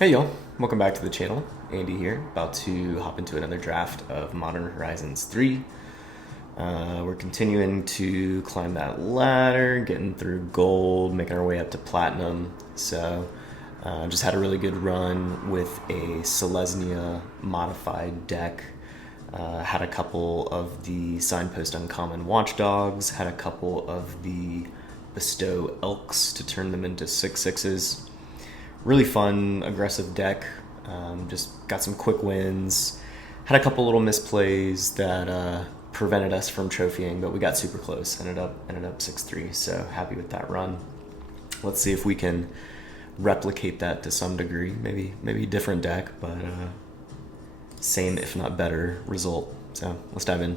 Hey y'all, welcome back to the channel. Andy here, about to hop into another draft of Modern Horizons 3. We're continuing to climb that ladder, getting through gold, making our way up to platinum. So, just had a really good run with a Selesnya modified deck. Had a couple of the Signpost Uncommon Watchdogs, had a couple of the Bestow Elks to turn them into 6/6s. Really fun, aggressive deck. Just got some quick wins. Had a couple little misplays that prevented us from trophying, but we got super close. Ended up 6-3. So happy with that run. Let's see if we can replicate that to some degree. Maybe different deck, but same if not better result. So let's dive in.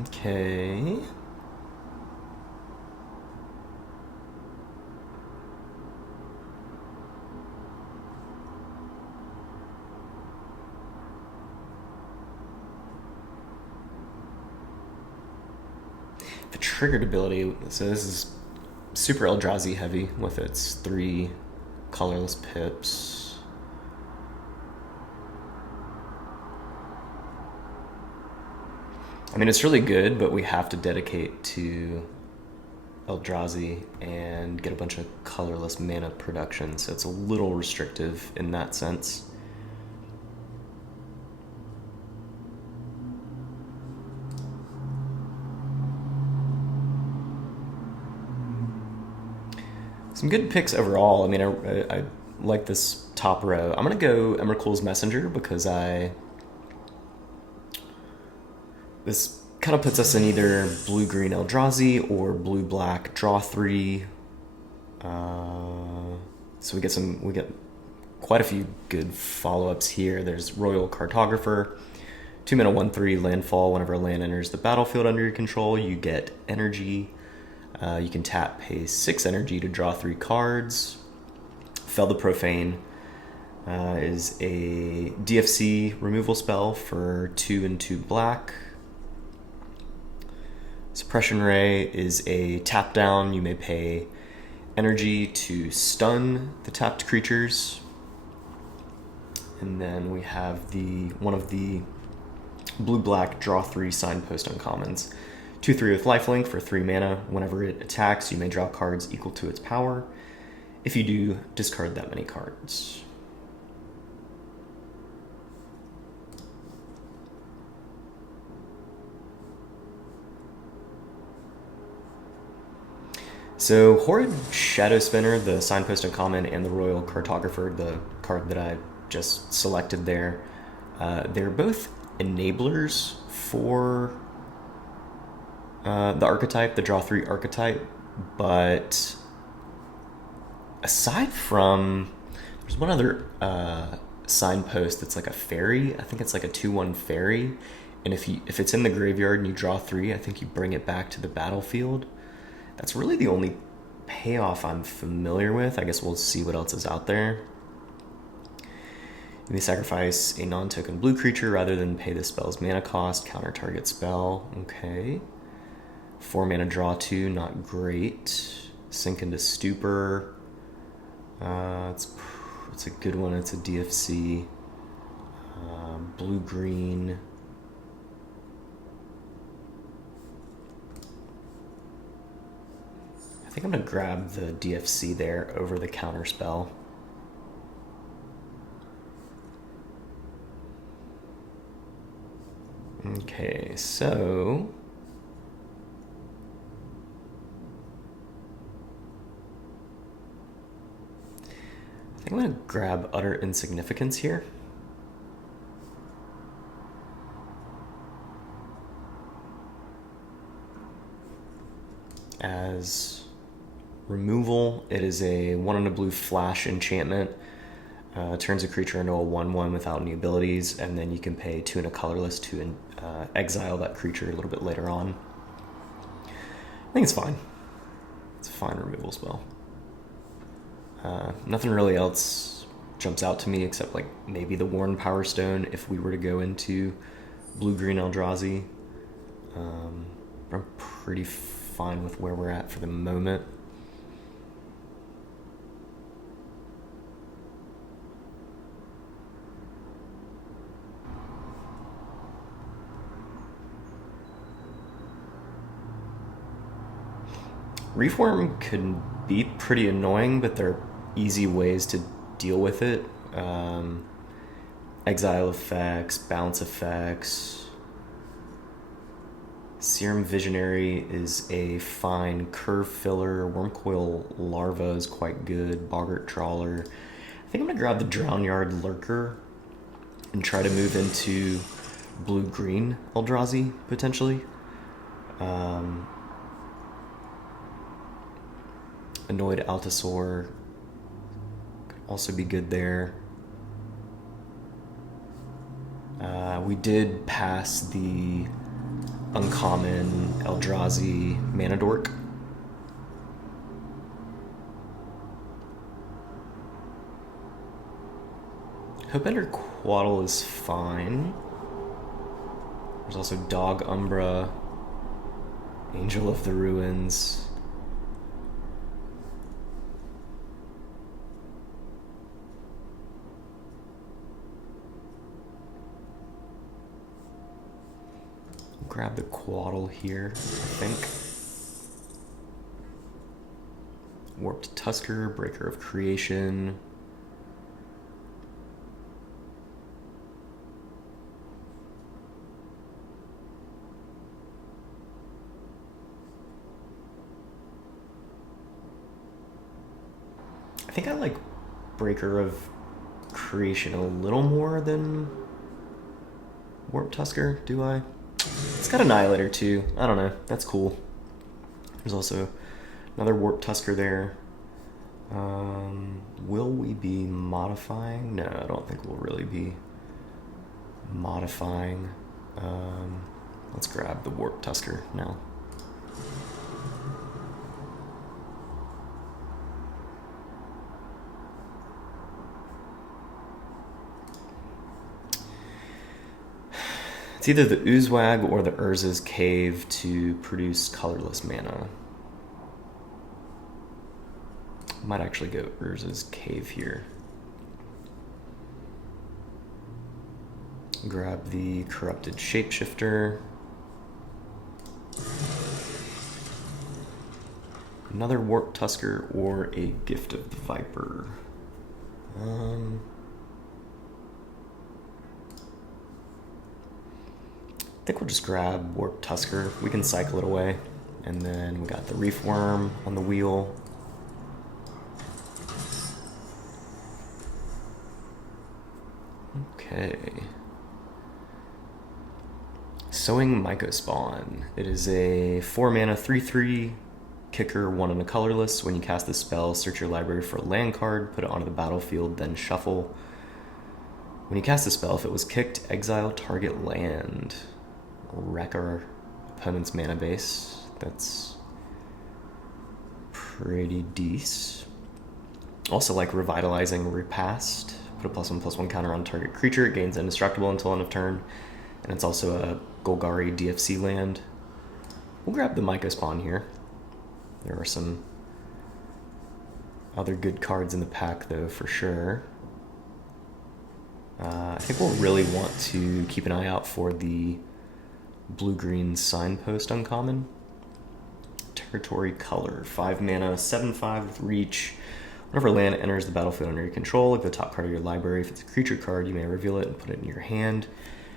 Okay. The triggered ability, so this is super Eldrazi heavy with its 3 colorless pips. I mean, it's really good, but we have to dedicate to Eldrazi and get a bunch of colorless mana production, so it's a little restrictive in that sense. Some good picks overall. I mean, I like this top row. I'm going to go Emrakul's Messenger because this kind of puts us in either blue-green Eldrazi or blue-black draw 3. So we get quite a few good follow-ups here. There's Royal Cartographer, 2 mana 1/3 landfall. Whenever a land enters the battlefield under your control, you get energy. You can tap, pay 6 energy to draw 3 cards. Fell the Profane is a DFC removal spell for 2 and 2 black. Suppression Ray is a tap down. You may pay energy to stun the tapped creatures. And then we have one of the blue-black draw 3 Signpost Uncommons. 2/3 with lifelink for 3 mana. Whenever it attacks, you may draw cards equal to its power. If you do, discard that many cards. So Horrid Shadow Spinner, the Signpost Uncommon, and the Royal Cartographer, the card that I just selected there, they're both enablers for the archetype, the draw 3 archetype, but aside from, there's one other signpost that's like a fairy. I think it's like a 2/1 fairy, and if it's in the graveyard and you draw 3, I think you bring it back to the battlefield. That's really the only payoff I'm familiar with. I guess we'll see what else is out there. You may sacrifice a non-token blue creature rather than pay the spell's mana cost, counter target spell. Okay. 4 mana draw 2, not great. Sink into Stupor. It's a good one. It's a DFC. Blue-green. I think I'm going to grab the DFC there over the counter spell. Okay, so I think I'm going to grab Utter Insignificance here. As removal, it is a 1 and a blue flash enchantment. Turns a creature into a 1/1 without any abilities, and then you can pay 2 and a colorless to exile that creature a little bit later on. I think it's fine. It's a fine removal spell. Nothing really else jumps out to me except like maybe the Worn Power Stone if we were to go into blue-green Eldrazi. I'm pretty fine with where we're at for the moment. Reform can be pretty annoying, but there are easy ways to deal with it. Exile effects, bounce effects. Serum Visionary is a fine curve filler. Wormcoil Larva is quite good. Boggart Trawler. I think I'm going to grab the Drownyard Lurker and try to move into blue-green Eldrazi, potentially. Annoyed Altasaur could also be good there. We did pass the uncommon Eldrazi Mana Dork. Hopebender Quaddle is fine. There's also Dog Umbra, Angel of the Ruins. Grab the Quaddle here, I think. Warped Tusker, Breaker of Creation. I think I like Breaker of Creation a little more than Warped Tusker, do I? It's got Annihilator too. I don't know. That's cool. There's also another Warped Tusker there. Will we be modifying? No, I don't think we'll really be modifying. Let's grab the Warped Tusker now. It's either the Oozewag or the Urza's Cave to produce colorless mana. Might actually go Urza's Cave here. Grab the Corrupted Shapeshifter. Another Warped Tusker or a Gift of the Viper. I think we'll just grab Warped Tusker. We can cycle it away. And then we got the Reef Worm on the wheel. Okay. Sowing Mycospawn. It is a 4 mana 3/3 kicker, 1 and a colorless. When you cast this spell, search your library for a land card, put it onto the battlefield, then shuffle. When you cast the spell, if it was kicked, exile target land. Wreck our opponent's mana base. That's pretty decent. Also like Revitalizing Repast. Put a +1/+1 counter on target creature. It gains indestructible until end of turn. And it's also a Golgari DFC land. We'll grab the Mycospawn here. There are some other good cards in the pack though, for sure. I think we'll really want to keep an eye out for the blue-green Signpost uncommon. Territory Color. 5 mana, 7/5 with reach. Whenever land enters the battlefield under your control, look at the top card of your library. If it's a creature card, you may reveal it and put it in your hand.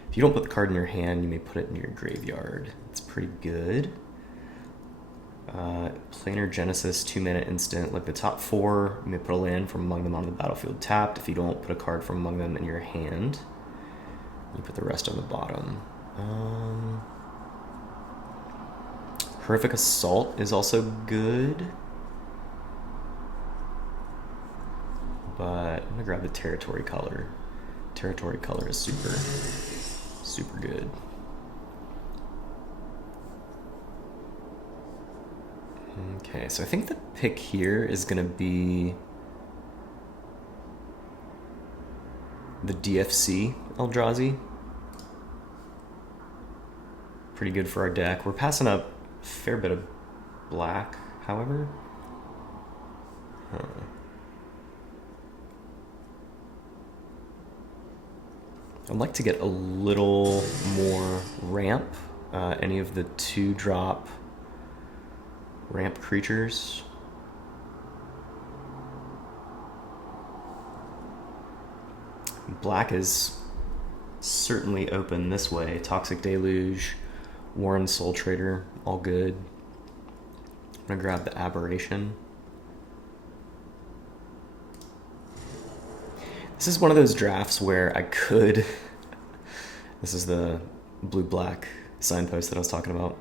If you don't put the card in your hand, you may put it in your graveyard. It's pretty good. Planar Genesis, 2 mana instant. Look at the top 4. You may put a land from among them onto the battlefield tapped. If you don't, put a card from among them in your hand. You put the rest on the bottom. Horrific Assault is also good. But I'm gonna grab the Territory Color. Territory Color is super good. Okay, so I think the pick here is gonna be the DFC Eldrazi. Pretty good for our deck. We're passing up fair bit of black, however. I'd like to get a little more ramp. Any of the 2-drop ramp creatures. Black is certainly open this way. Toxic Deluge, Warren Soul Trader, all good. I'm gonna grab the Aberration. This is one of those drafts where I could... This is the blue-black signpost that I was talking about.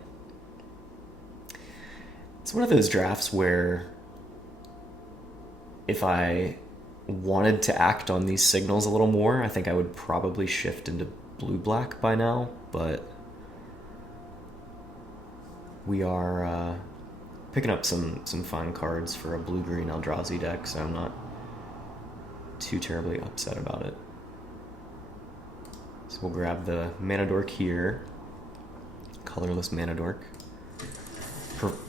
It's one of those drafts where if I wanted to act on these signals a little more, I think I would probably shift into blue-black by now, but we are picking up some fine cards for a blue-green Eldrazi deck, so I'm not too terribly upset about it. So we'll grab the Mana Dork here. Colorless Mana Dork.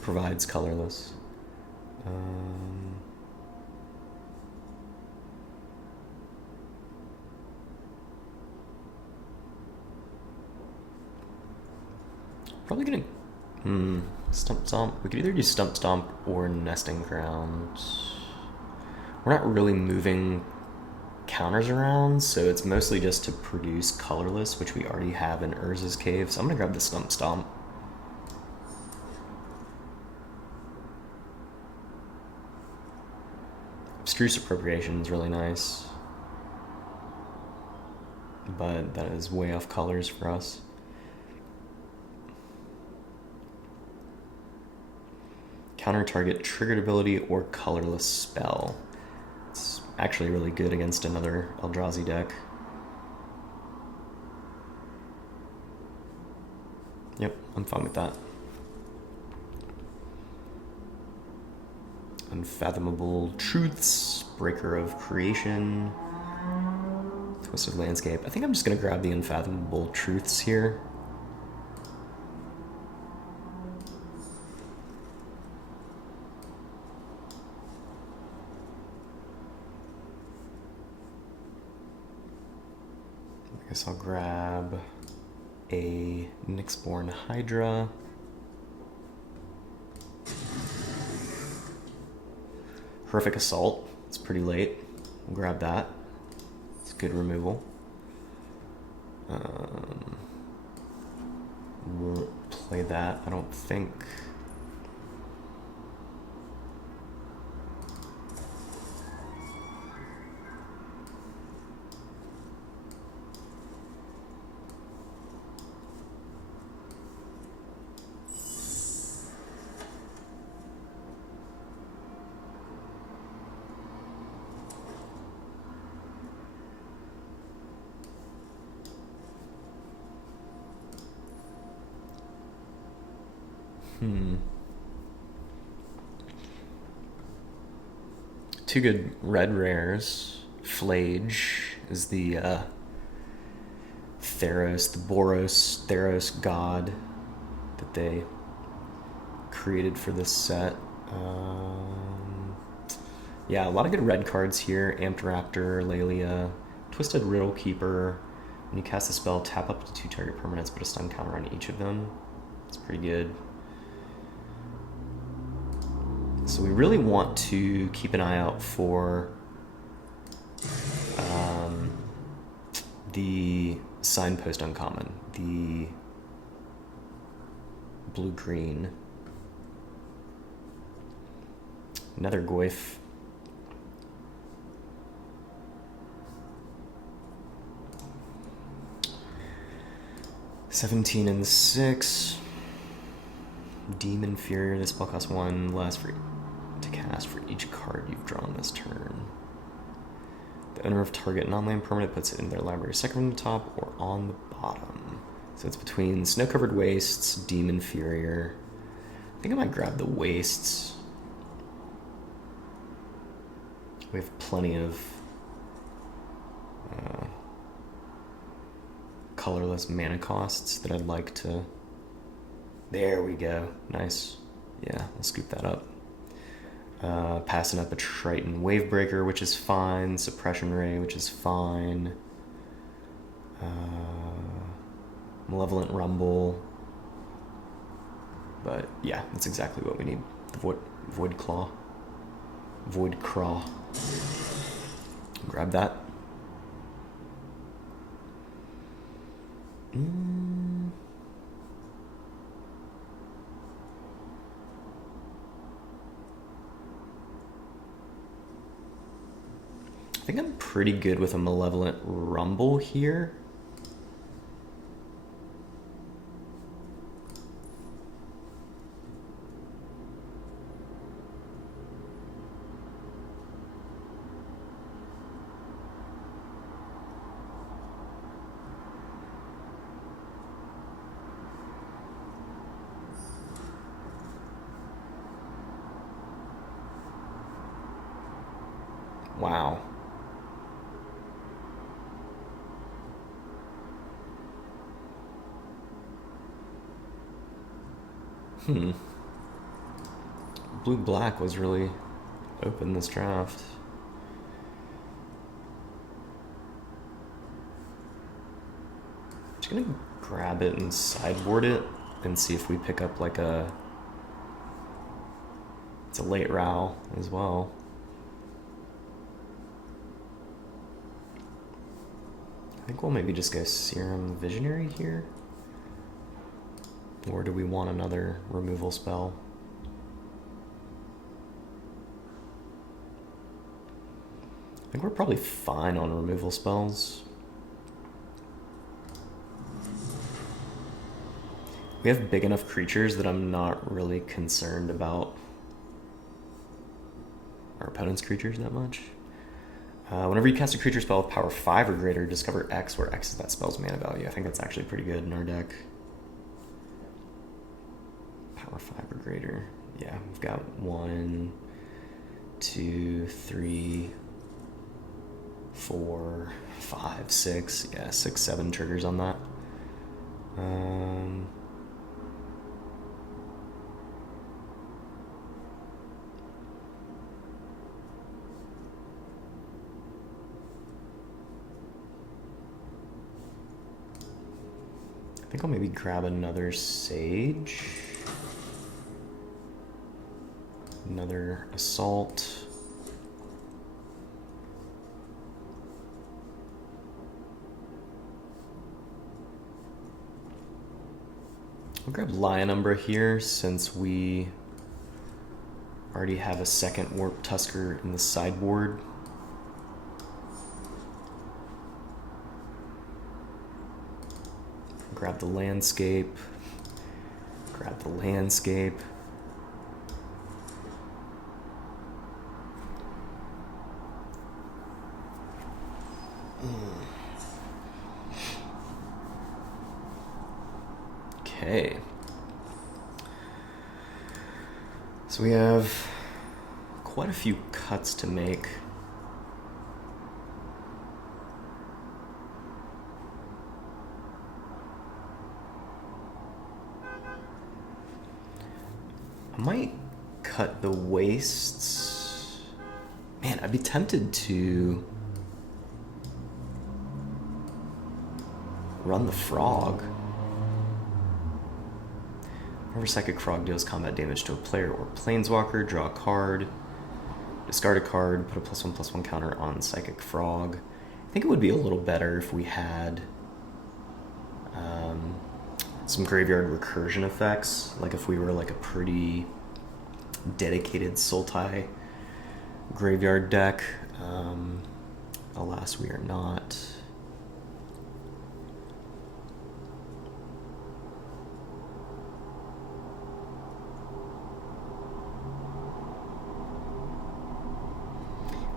Provides colorless. Probably gonna Stump Stomp. We could either do Stump Stomp or Nesting Grounds. We're not really moving counters around, so it's mostly just to produce colorless, which we already have in Urza's Cave. So I'm gonna grab the Stump Stomp. Abstruse Appropriation is really nice, but that is way off colors for us. Counter target triggered ability or colorless spell. It's actually really good against another Eldrazi deck. Yep, I'm fine with that. Unfathomable Truths, Breaker of Creation, Twisted Landscape. I think I'm just going to grab the Unfathomable Truths here. I guess I'll grab a Nyxborn Hydra. Horrific Assault. It's pretty late. We'll grab that. It's good removal. Won't play that, I don't think. Two good red rares. Flage is the Theros god that they created for this set. Yeah, a lot of good red cards here. Amped Raptor, Lelia, Twisted Riddle Keeper. When you cast a spell, tap up to 2 target permanents, put a stun counter on each of them. It's pretty good. So we really want to keep an eye out for the Signpost uncommon, the blue-green. Another Goyf. $17 and 6. Demon Fury. This spell costs 1 less to cast for each card you've drawn this turn. The owner of target non-land permanent puts it in their library second from the top or on the bottom. So it's between Snow-Covered Wastes, Demon Fury. I think I might grab the Wastes. We have plenty of colorless mana costs that I'd like to There we go. Nice. Yeah, I'll scoop that up. Passing up a Triton Wavebreaker, which is fine. Suppression Ray, which is fine. Malevolent Rumble. But yeah, that's exactly what we need. The Void Claw. Void Craw. Grab that. I think I'm pretty good with a Malevolent Rumble here. Wow. Blue-black was really open this draft. Just gonna grab it and sideboard it and see if we pick up like a... It's a late Rao as well. I think we'll maybe just go Serum Visionary here. Or do we want another removal spell? I think we're probably fine on removal spells. We have big enough creatures that I'm not really concerned about our opponent's creatures that much. Whenever you cast a creature spell with power 5 or greater, discover X, where X is that spell's mana value. I think that's actually pretty good in our deck. Power 5 or greater. Yeah, we've got 1, 2, 3, 4, 5, 6. Yeah, 6, 7 triggers on that. I think I'll maybe grab another Sage. Another Assault. I'll grab Lion Umbra here since we already have a second Warp Tusker in the sideboard. Grab the Landscape. Grab the Landscape. Okay. So we have quite a few cuts to make. I might cut the wastes. Man, I'd be tempted to run the frog. Whenever Psychic Frog deals combat damage to a player or planeswalker, draw a card, discard a card, put a +1/+1 counter on Psychic Frog. I think it would be a little better if we had some graveyard recursion effects, like if we were like a pretty dedicated Sultai graveyard deck. Alas, we are not.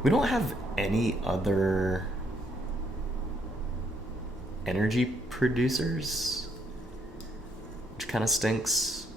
We don't have any other energy producers, which kind of stinks.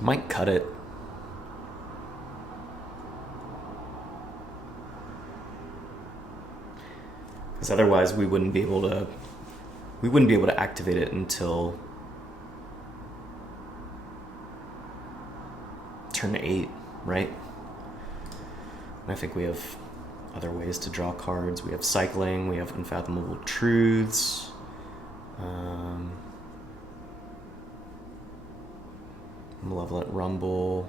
Might cut it. Because otherwise we wouldn't be able to activate it until turn 8, right? And I think we have other ways to draw cards. We have cycling, we have unfathomable truths. Malevolent Rumble.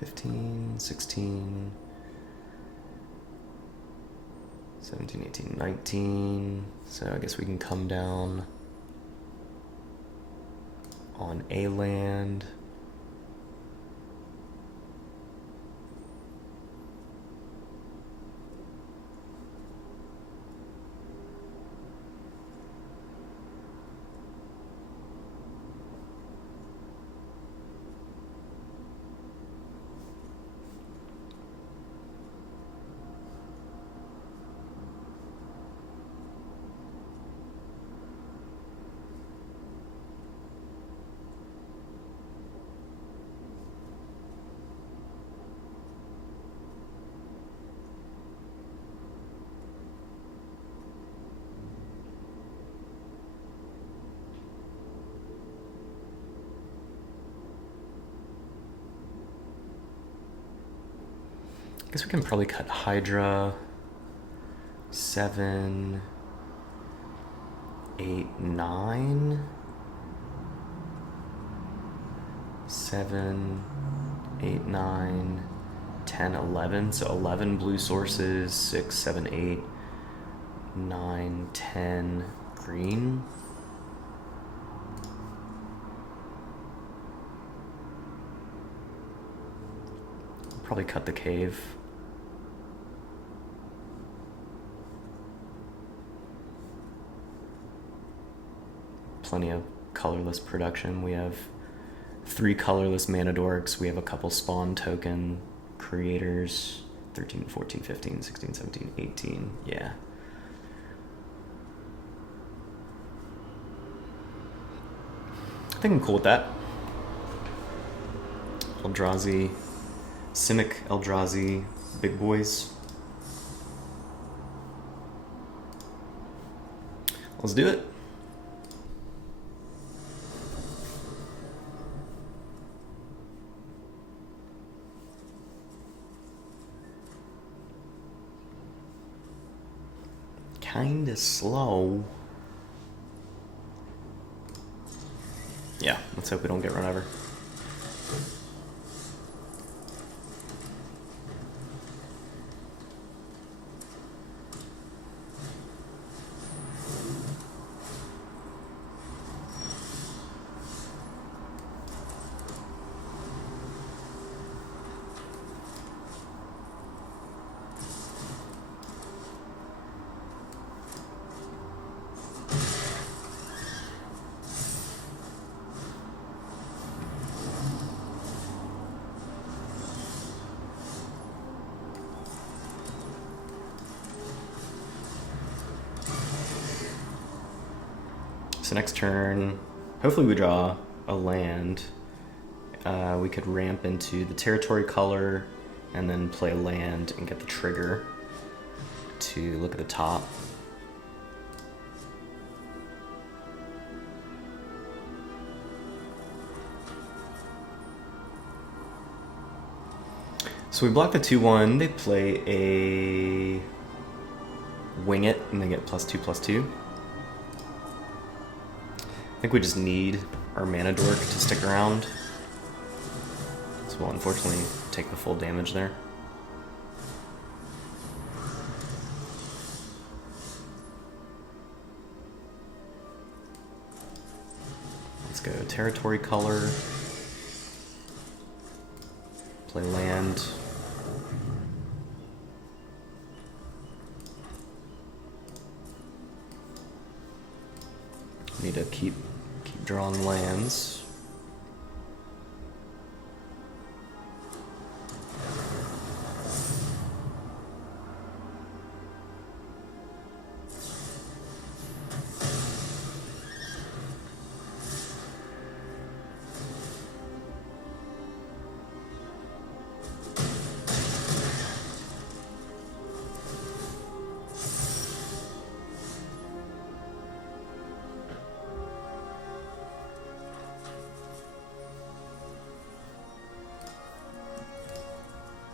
$15, $16, $17, $18, $19. So I guess we can come down on a land. I guess we can probably cut Hydra. 7, 8, 9. 7, 8, 9, 10, 11. So 11 blue sources, 6, 7, 8, 9, 10 green. Probably cut the cave. Plenty of colorless production. We have 3 colorless mana dorks. We have a couple spawn token creators. 13, 14, 15, 16, 17, 18. Yeah. I think I'm cool with that. Eldrazi. Simic Eldrazi. Big boys. Let's do it. Kinda slow. Yeah, let's hope we don't get run over. So next turn, hopefully we draw a land. We could ramp into the territory color and then play land and get the trigger to look at the top. So we block the 2/1, they play a wing it and they get +2/+2. I think we just need our mana dork to stick around. So we'll unfortunately take the full damage there. Let's go territory color. Play land. Need to keep drawing lands.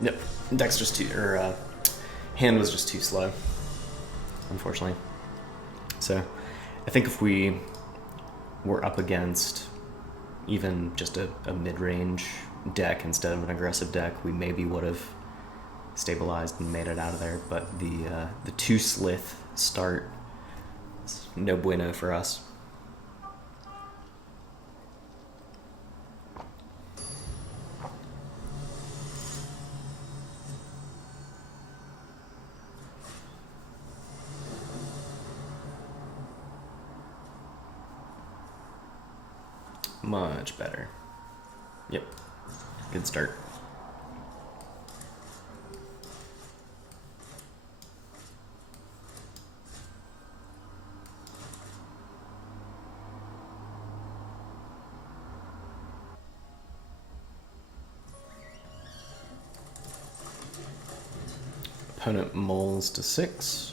Yep, deck's just too, or hand was just too slow, unfortunately. So I think if we were up against even just a mid-range deck instead of an aggressive deck, we maybe would have stabilized and made it out of there. But the 2 Slith start is no bueno for us. Much better. Yep. Good start. Opponent mulls to 6.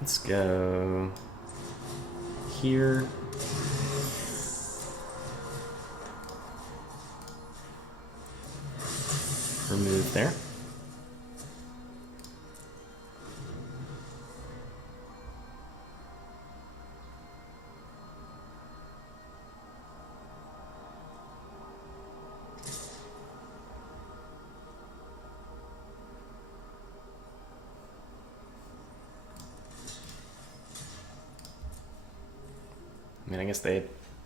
Let's go here. Remove there. I mean, I guess they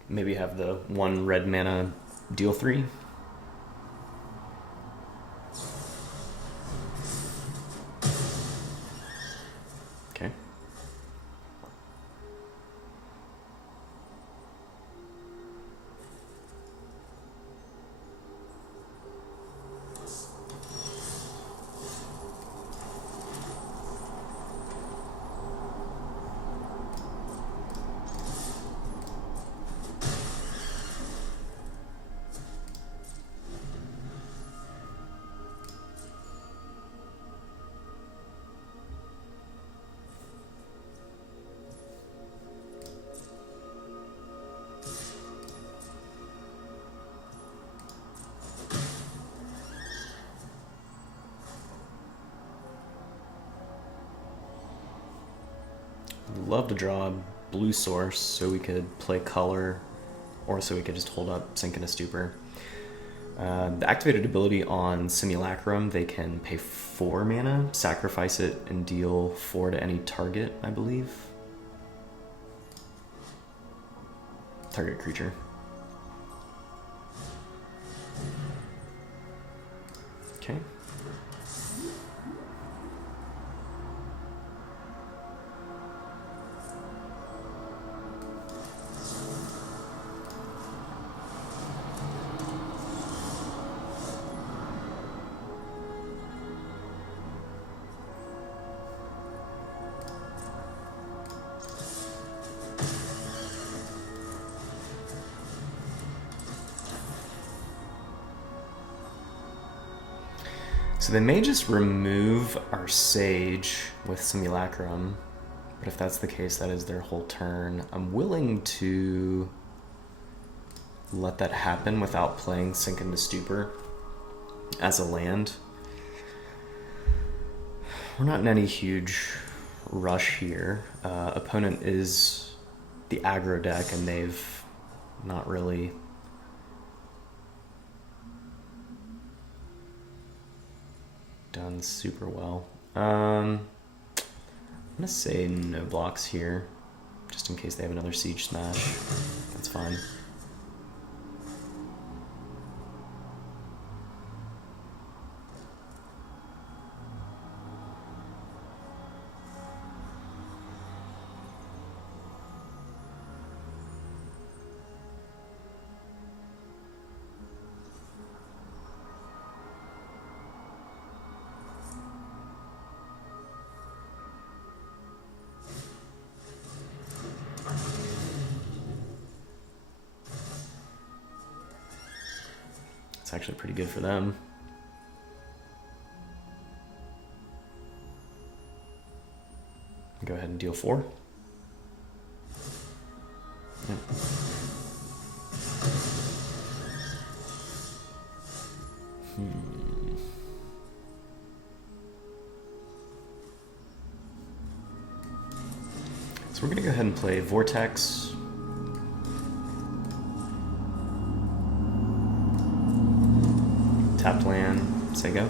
maybe have the 1 red mana deal 3. Okay. Love to draw a blue source so we could play color, or so we could just hold up Sink into Stupor. The activated ability on Simulacrum, they can pay 4 mana, sacrifice it, and deal 4 to any target, I believe. Target creature. Okay. So they may just remove our Sage with Simulacrum, but if that's the case, that is their whole turn. I'm willing to let that happen without playing Sink into Stupor as a land. We're not in any huge rush here. Opponent is the aggro deck, and they've not really done super well. I'm gonna say no blocks here, just in case they have another Siege Smash. That's fine. It's actually pretty good for them. Go ahead and deal 4. Yep. So we're gonna go ahead and play Vortex. Tap land, say go.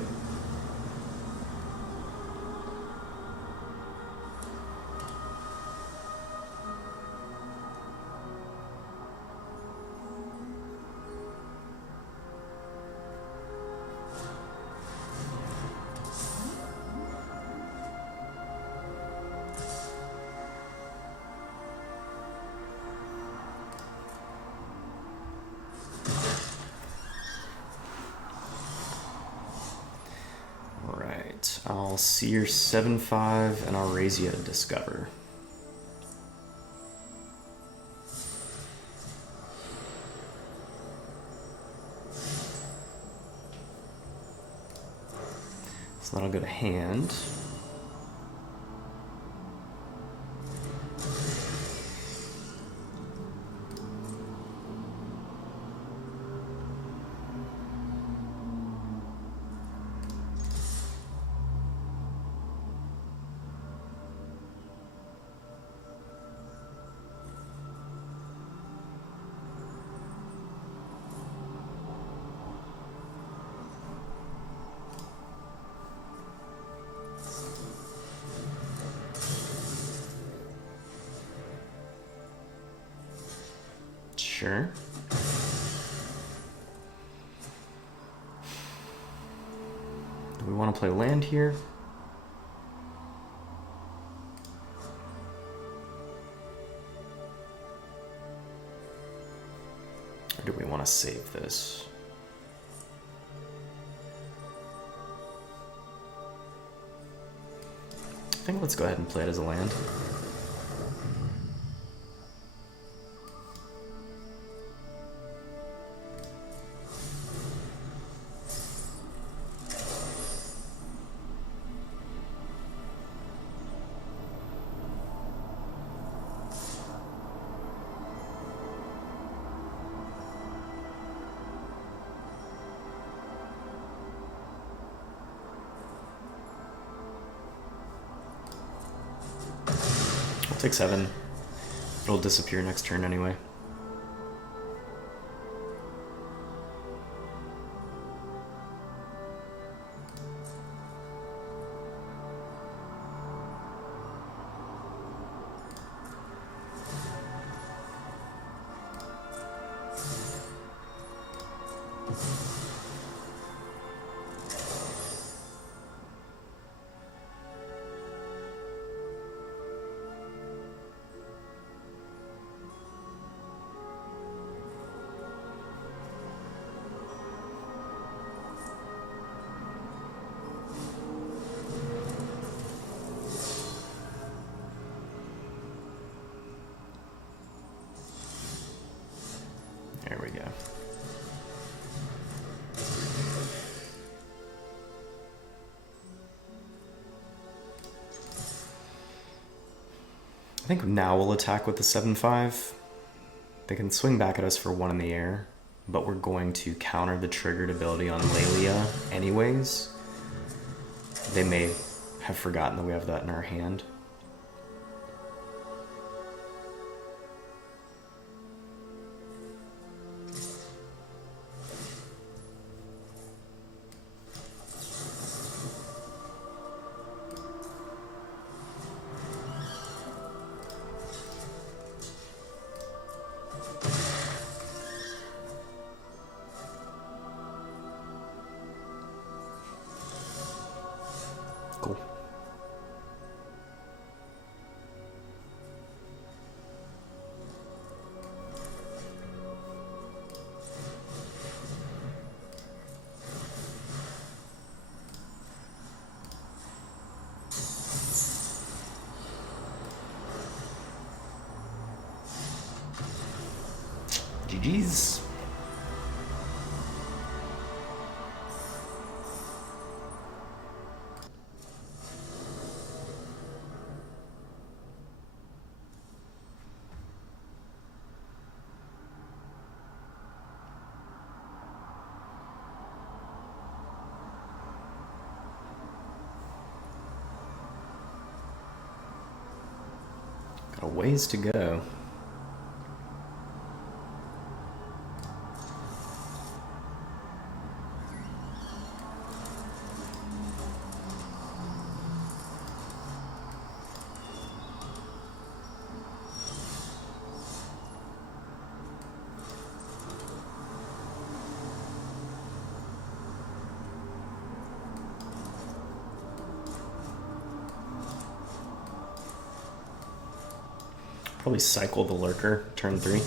I'll see your 7/5 and I'll raise you to Discover. So that'll go to hand. Sure. Do we want to play land here? Or do we want to save this? I think let's go ahead and play it as a land. Take 7. It'll disappear next turn anyway. There we go. I think now we'll attack with the 7/5. They can swing back at us for 1 in the air, but we're going to counter the triggered ability on Lelia anyways. They may have forgotten that we have that in our hand. GG's. Got a ways to go. Probably cycle the lurker, turn 3.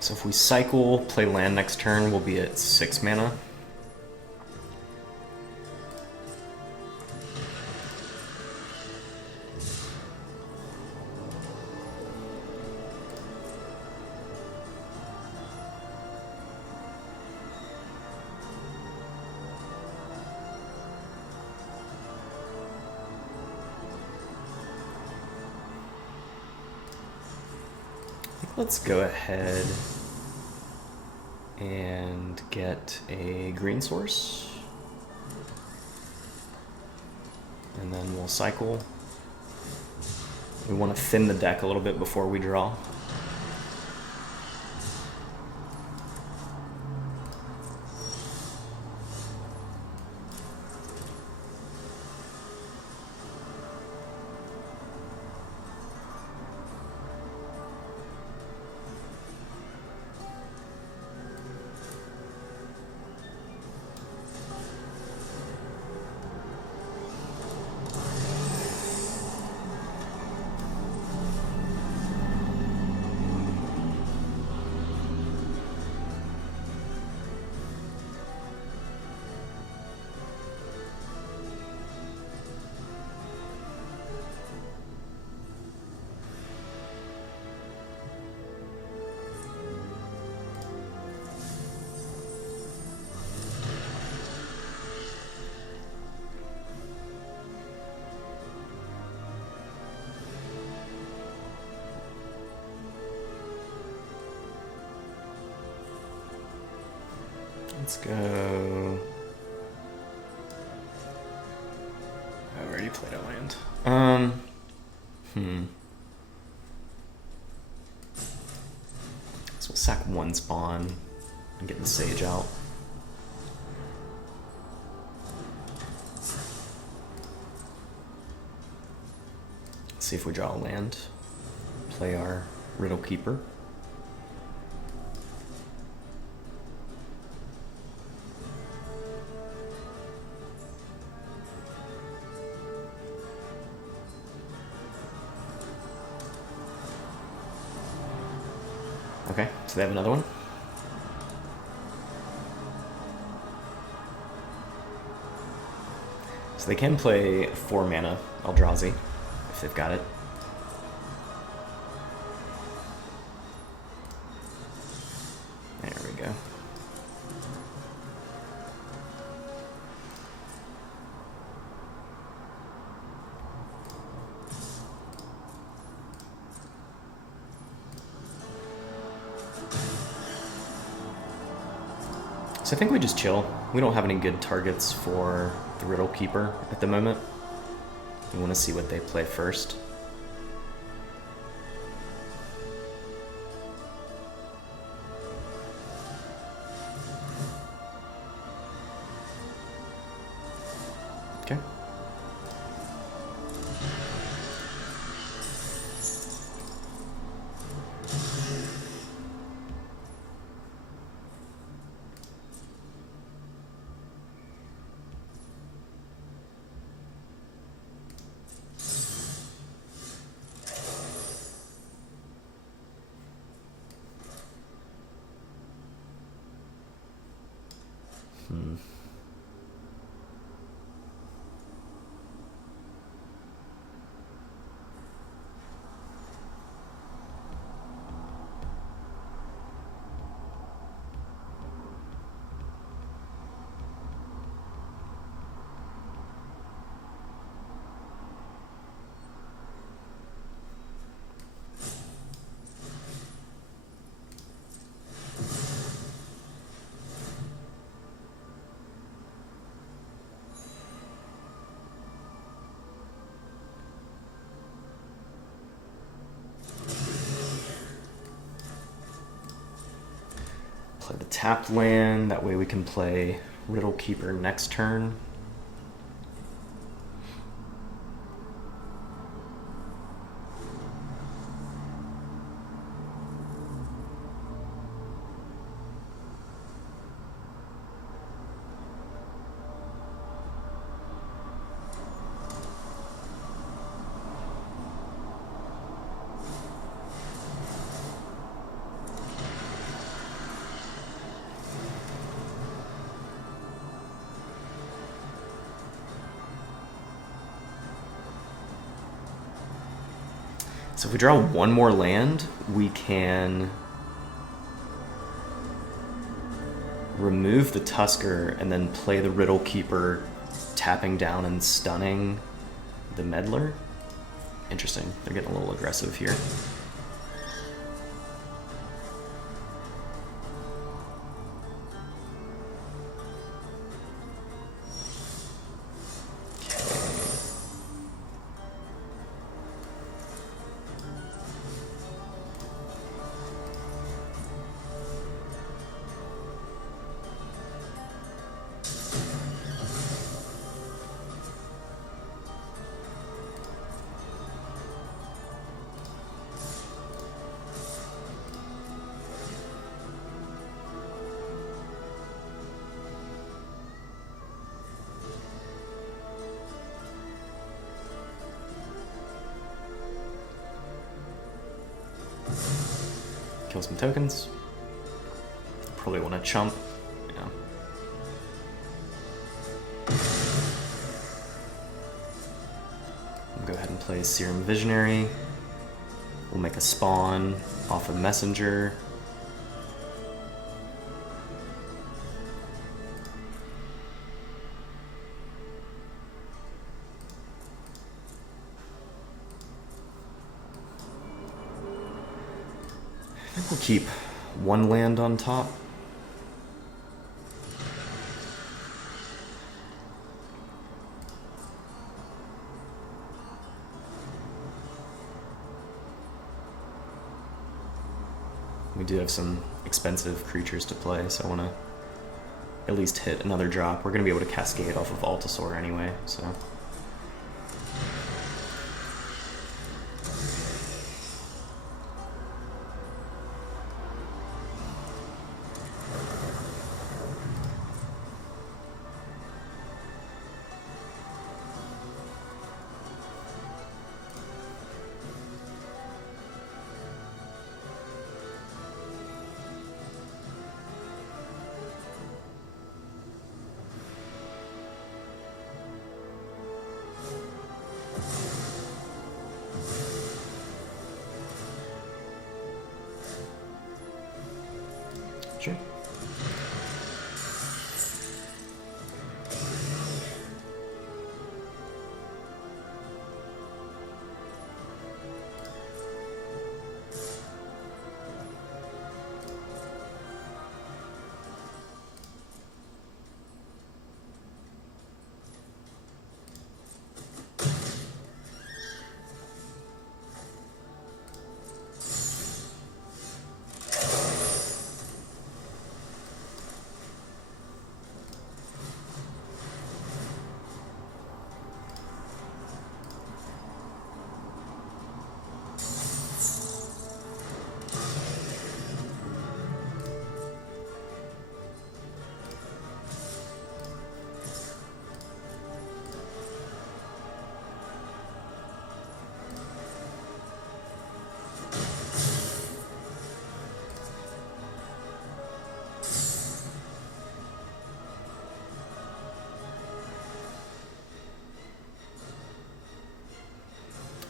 So if we cycle, play land next turn, we'll be at 6 mana. Let's go ahead and get a green source. And then we'll cycle. We want to thin the deck a little bit before we draw. Let's go. I already played a land. So we'll sack one spawn and get the sage out. Let's see if we draw a land. Play our Riddle Keeper. Okay, so they have another one. So they can play 4 mana Eldrazi if they've got it. There we go. So I think we just chill. We don't have any good targets for the Riddle Keeper at the moment. We want to see what they play first. Okay. Play the tapped land, that way we can play Riddle Keeper next turn. So if we draw one more land, we can remove the Tusker and then play the Riddle Keeper, tapping down and stunning the Meddler. Interesting. They're getting a little aggressive here. Kill some tokens. Probably want to chump. Yeah. We'll go ahead and play Serum Visionary. We'll make a spawn off of Messenger. I think we'll keep one land on top. We do have some expensive creatures to play, so I want to at least hit another drop. We're going to be able to cascade off of Altasaur anyway, so... Sure.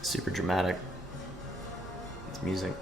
Super dramatic. It's music.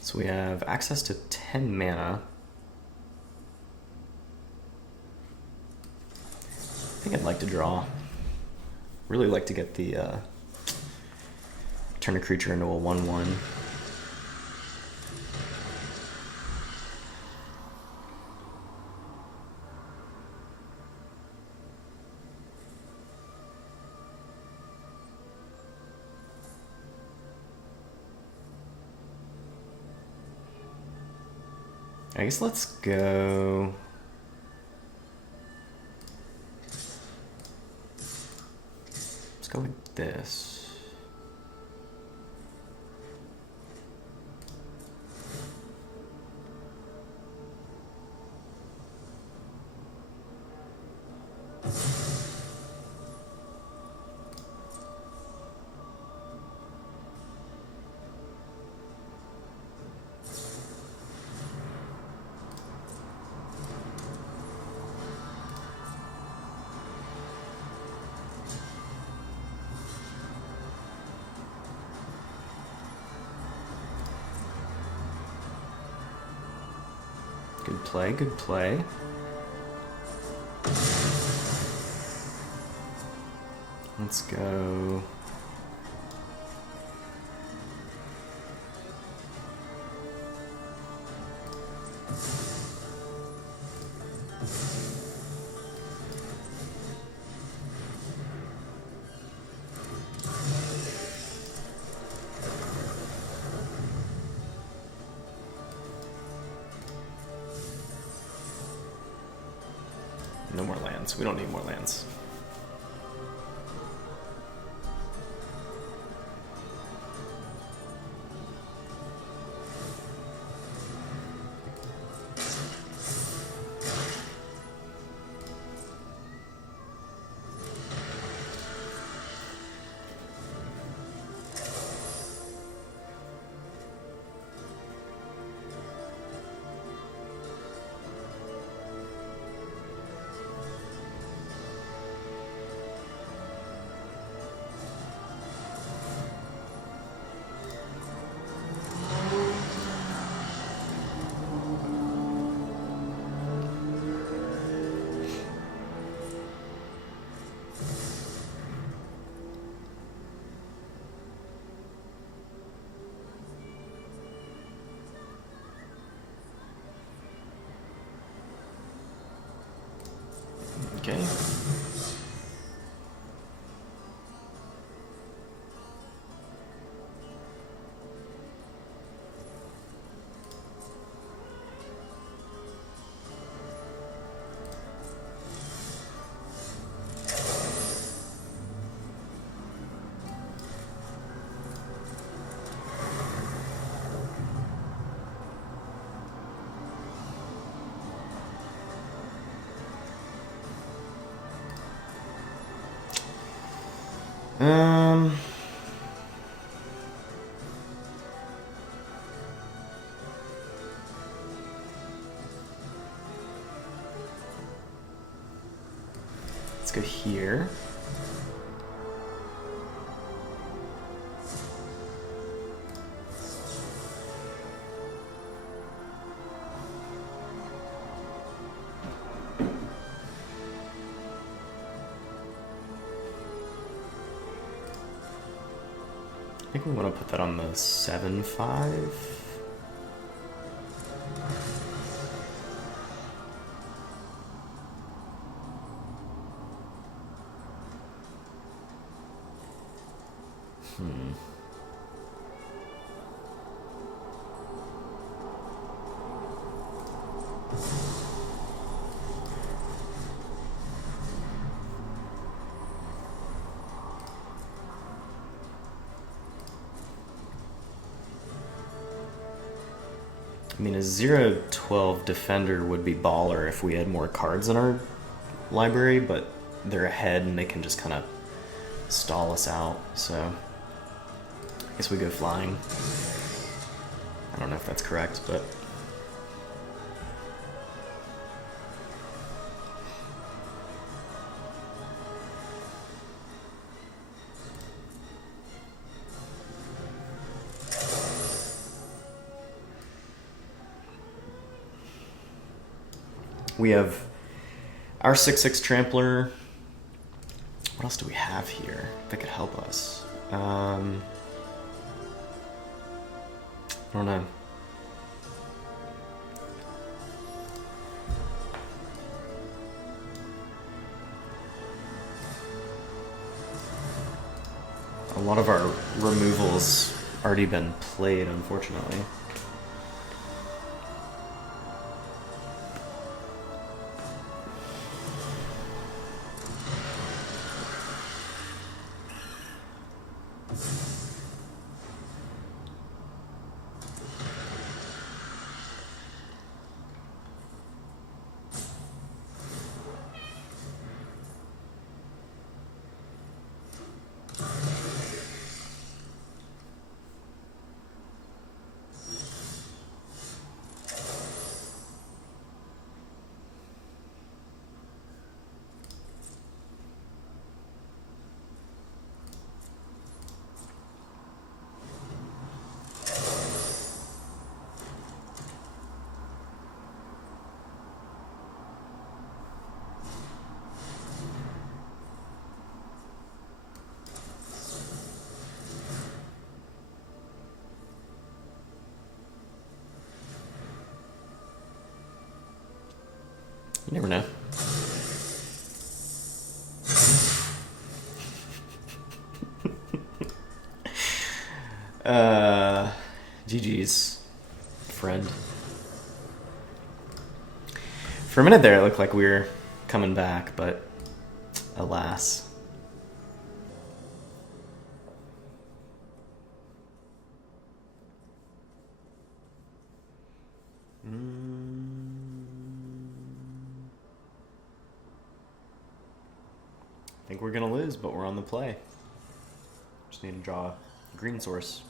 So we have access to 10 mana. I think I'd like to draw. Really like to get the turn a creature into a 1/1. I guess let's go. Let's go with this. Good play, good play. Let's go. No more lands. We don't need more lands. Okay. Um, let's go here. think we want to put that on the 7/5. I mean, a 0/12 defender would be baller if we had more cards in our library, but they're ahead and they can just kind of stall us out, so I guess we go flying. I don't know if that's correct, but we have our 6/6 Trampler. What else do we have here that could help us? I don't know. A lot of our removals already been played, unfortunately. You never know. GG's, friend. For a minute there, it looked like we were coming back, but alas. I think we're gonna lose, but we're on the play. Just need to draw a green source.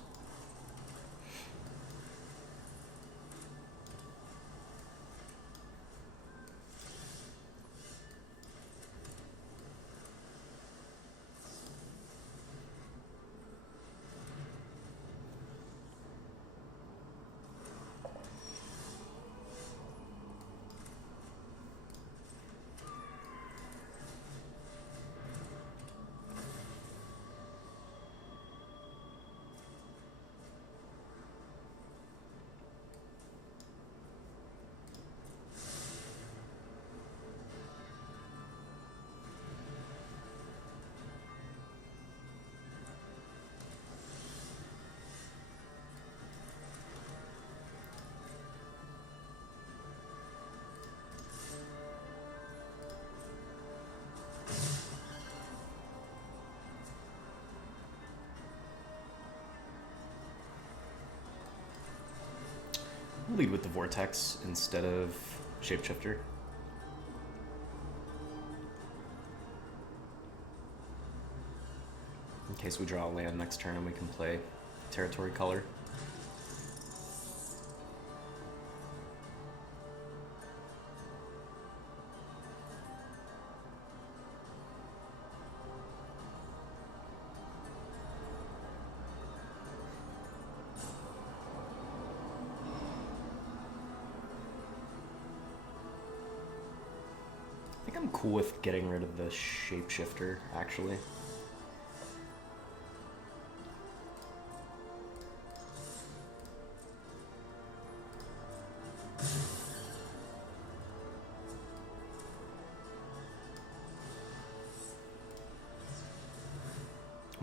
Lead with the Vortex instead of Shapeshifter. In case we draw a land next turn and we can play Territory Color. I think I'm cool with getting rid of the Shapeshifter, actually.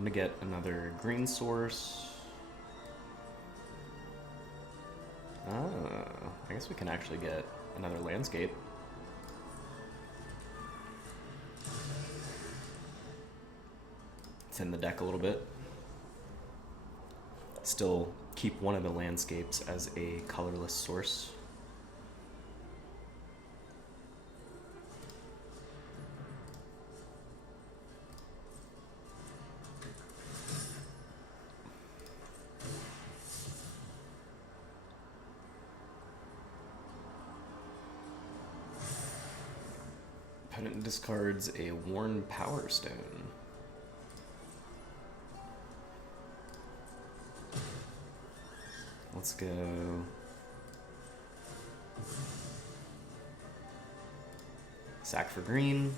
gonna get another green source. Oh, I guess we can actually get another landscape. Thin the deck a little bit. Still keep one of the landscapes as a colorless source. Opponent discards a worn Power Stone. Let's go sack for green.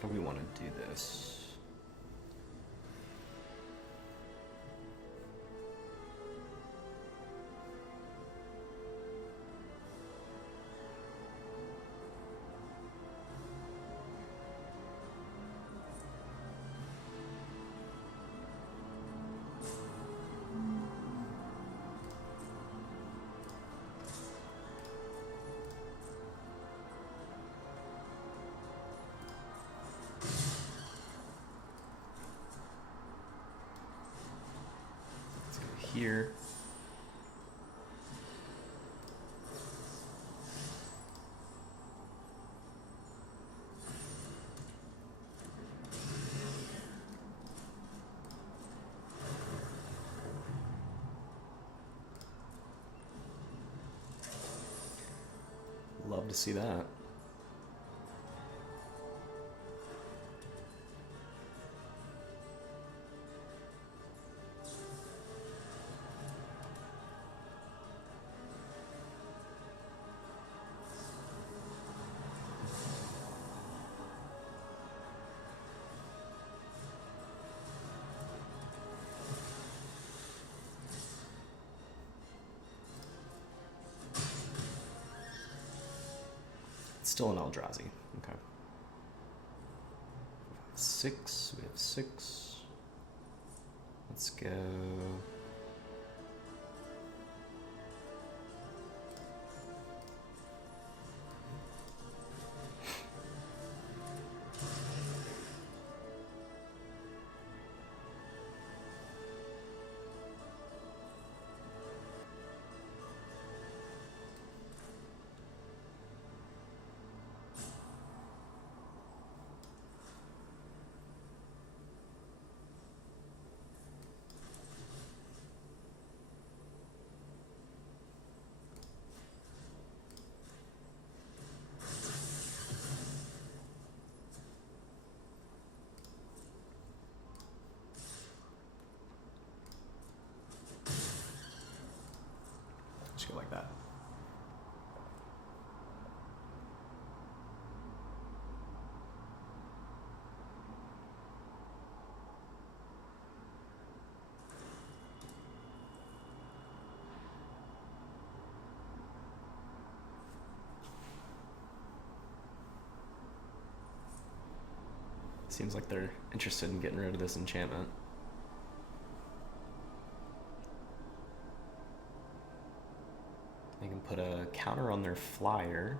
How do we want to do this? Here. Love to see that. Still an Eldrazi. Okay. 6. We have 6. Let's go. Just go like that. Seems like they're interested in getting rid of this enchantment. They can put a counter on their flyer.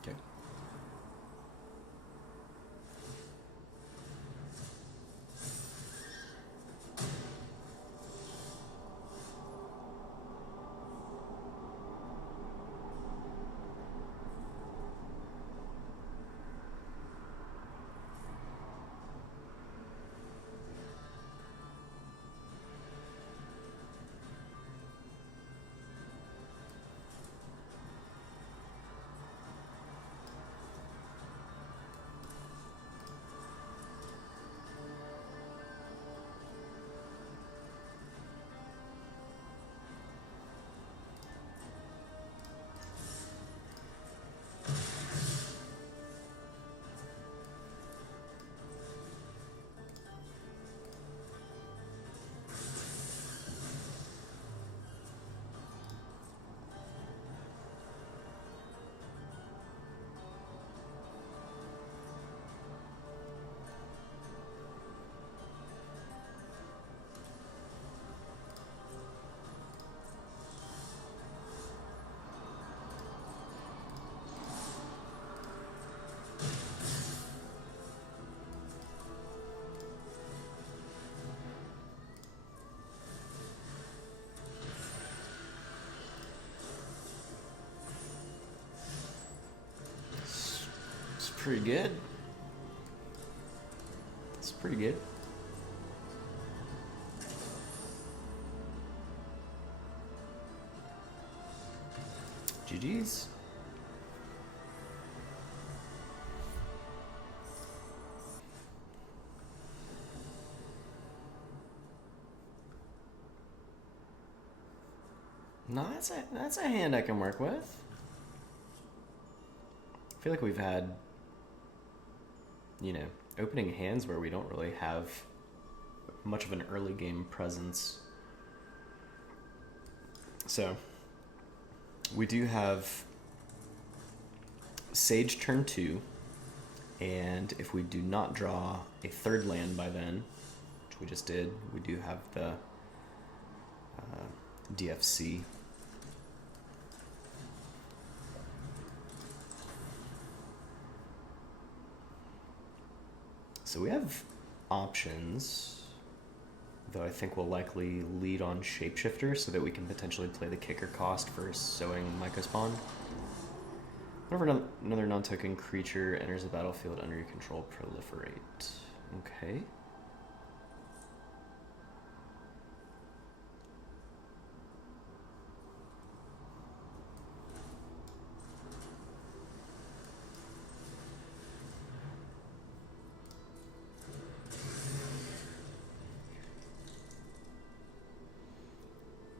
Okay. pretty good. It's pretty good. GG's. No, that's a hand I can work with. I feel like we've had, you know, opening hands where we don't really have much of an early game presence. So we do have Sage turn 2, and if we do not draw a third land by then, which we just did, we do have the DFC. So we have options, though I think we'll likely lead on Shapeshifter so that we can potentially play the kicker cost for Sowing Mycospawn. Whenever another non-token creature enters the battlefield under your control, proliferate. Okay.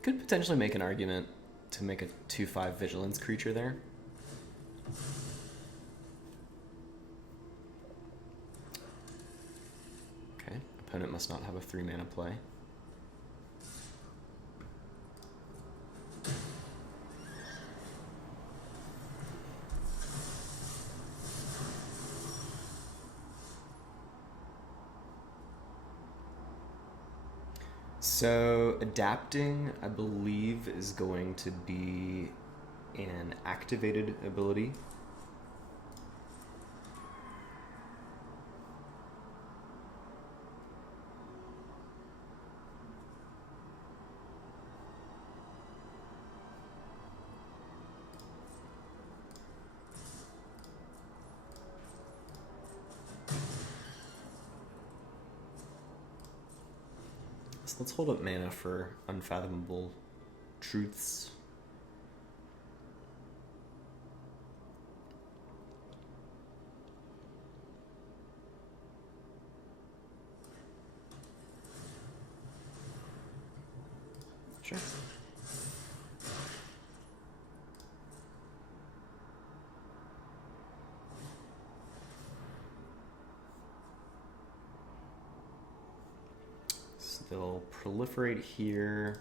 Could potentially make an argument to make a 2/5 vigilance creature there. Okay, opponent must not have a 3-mana play. So adapting, I believe, is going to be an activated ability. So let's hold up mana for Unfathomable Truths. Sure. So they'll proliferate here.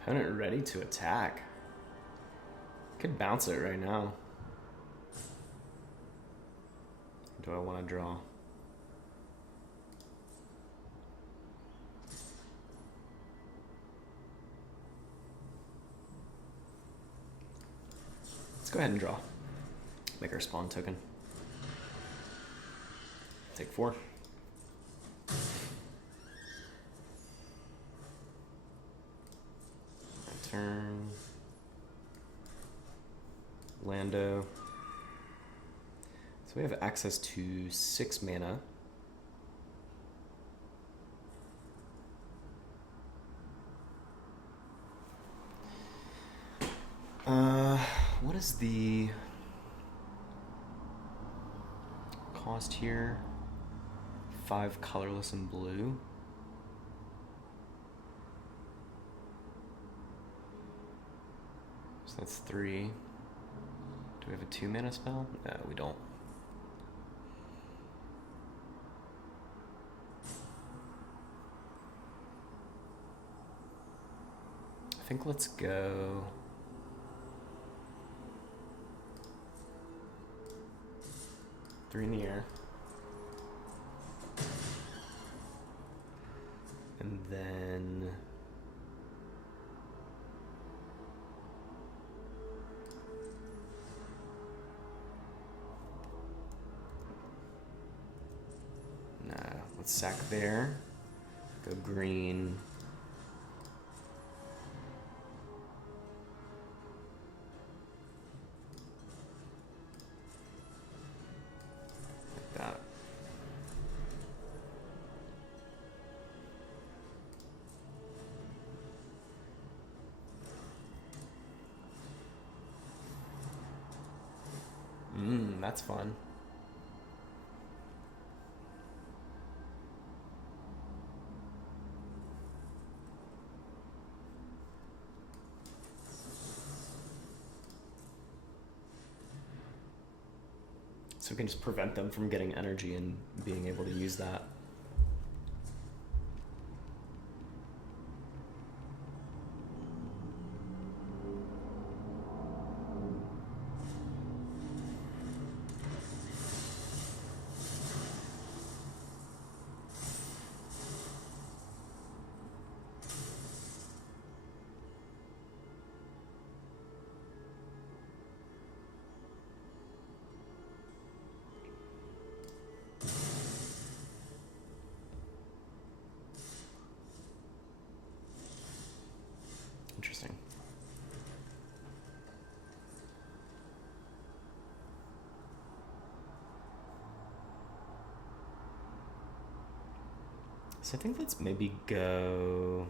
Opponent ready to attack. Could bounce it right now. Do I want to draw? Let's go ahead and draw. Make our spawn token. Take 4. Turn. Lando. So we have access to 6 mana. What is the cost here? 5 colorless and blue. So that's 3. Do we have a 2-mana spell? No, we don't. I think let's go... Three in the air. And then... Let's sack there. Go green. Like that. That's fun. So we can just prevent them from getting energy and being able to use that. Interesting. So I think let's maybe go...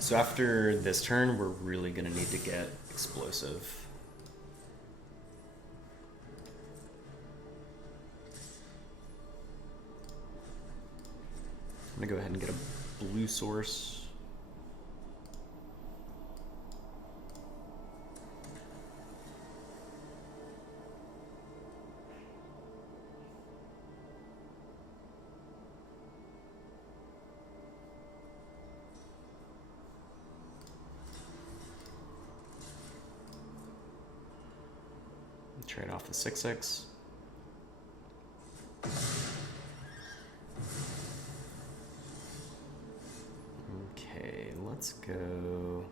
So after this turn, we're really going to need to get explosive. I'm going to go ahead and get a blue source. Trade off the 6/6. Okay, let's go.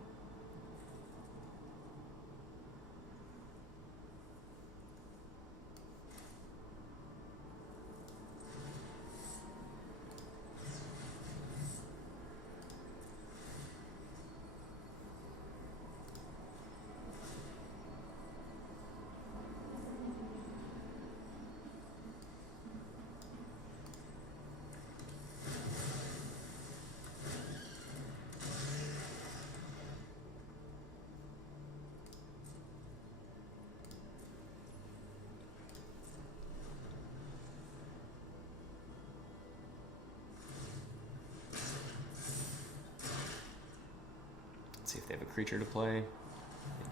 See if they have a creature to play.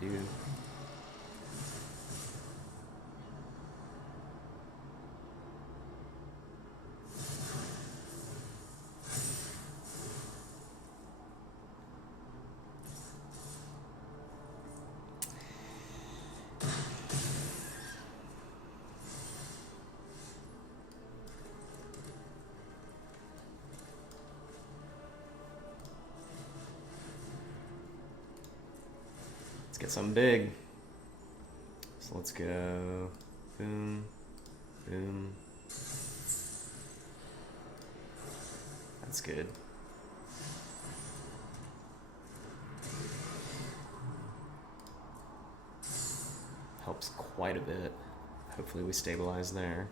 They do. Get something big. So let's go boom, boom. That's good. Helps quite a bit. Hopefully we stabilize there.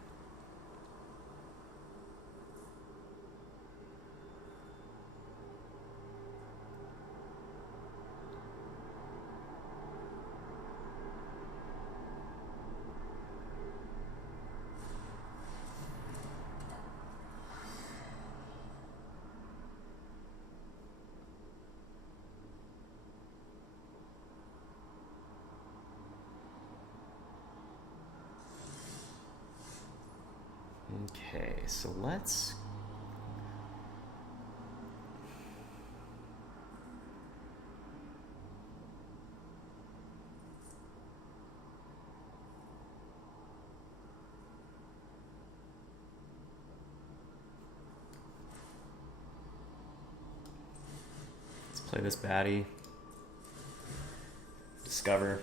Okay, so let's play this baddie. Discover.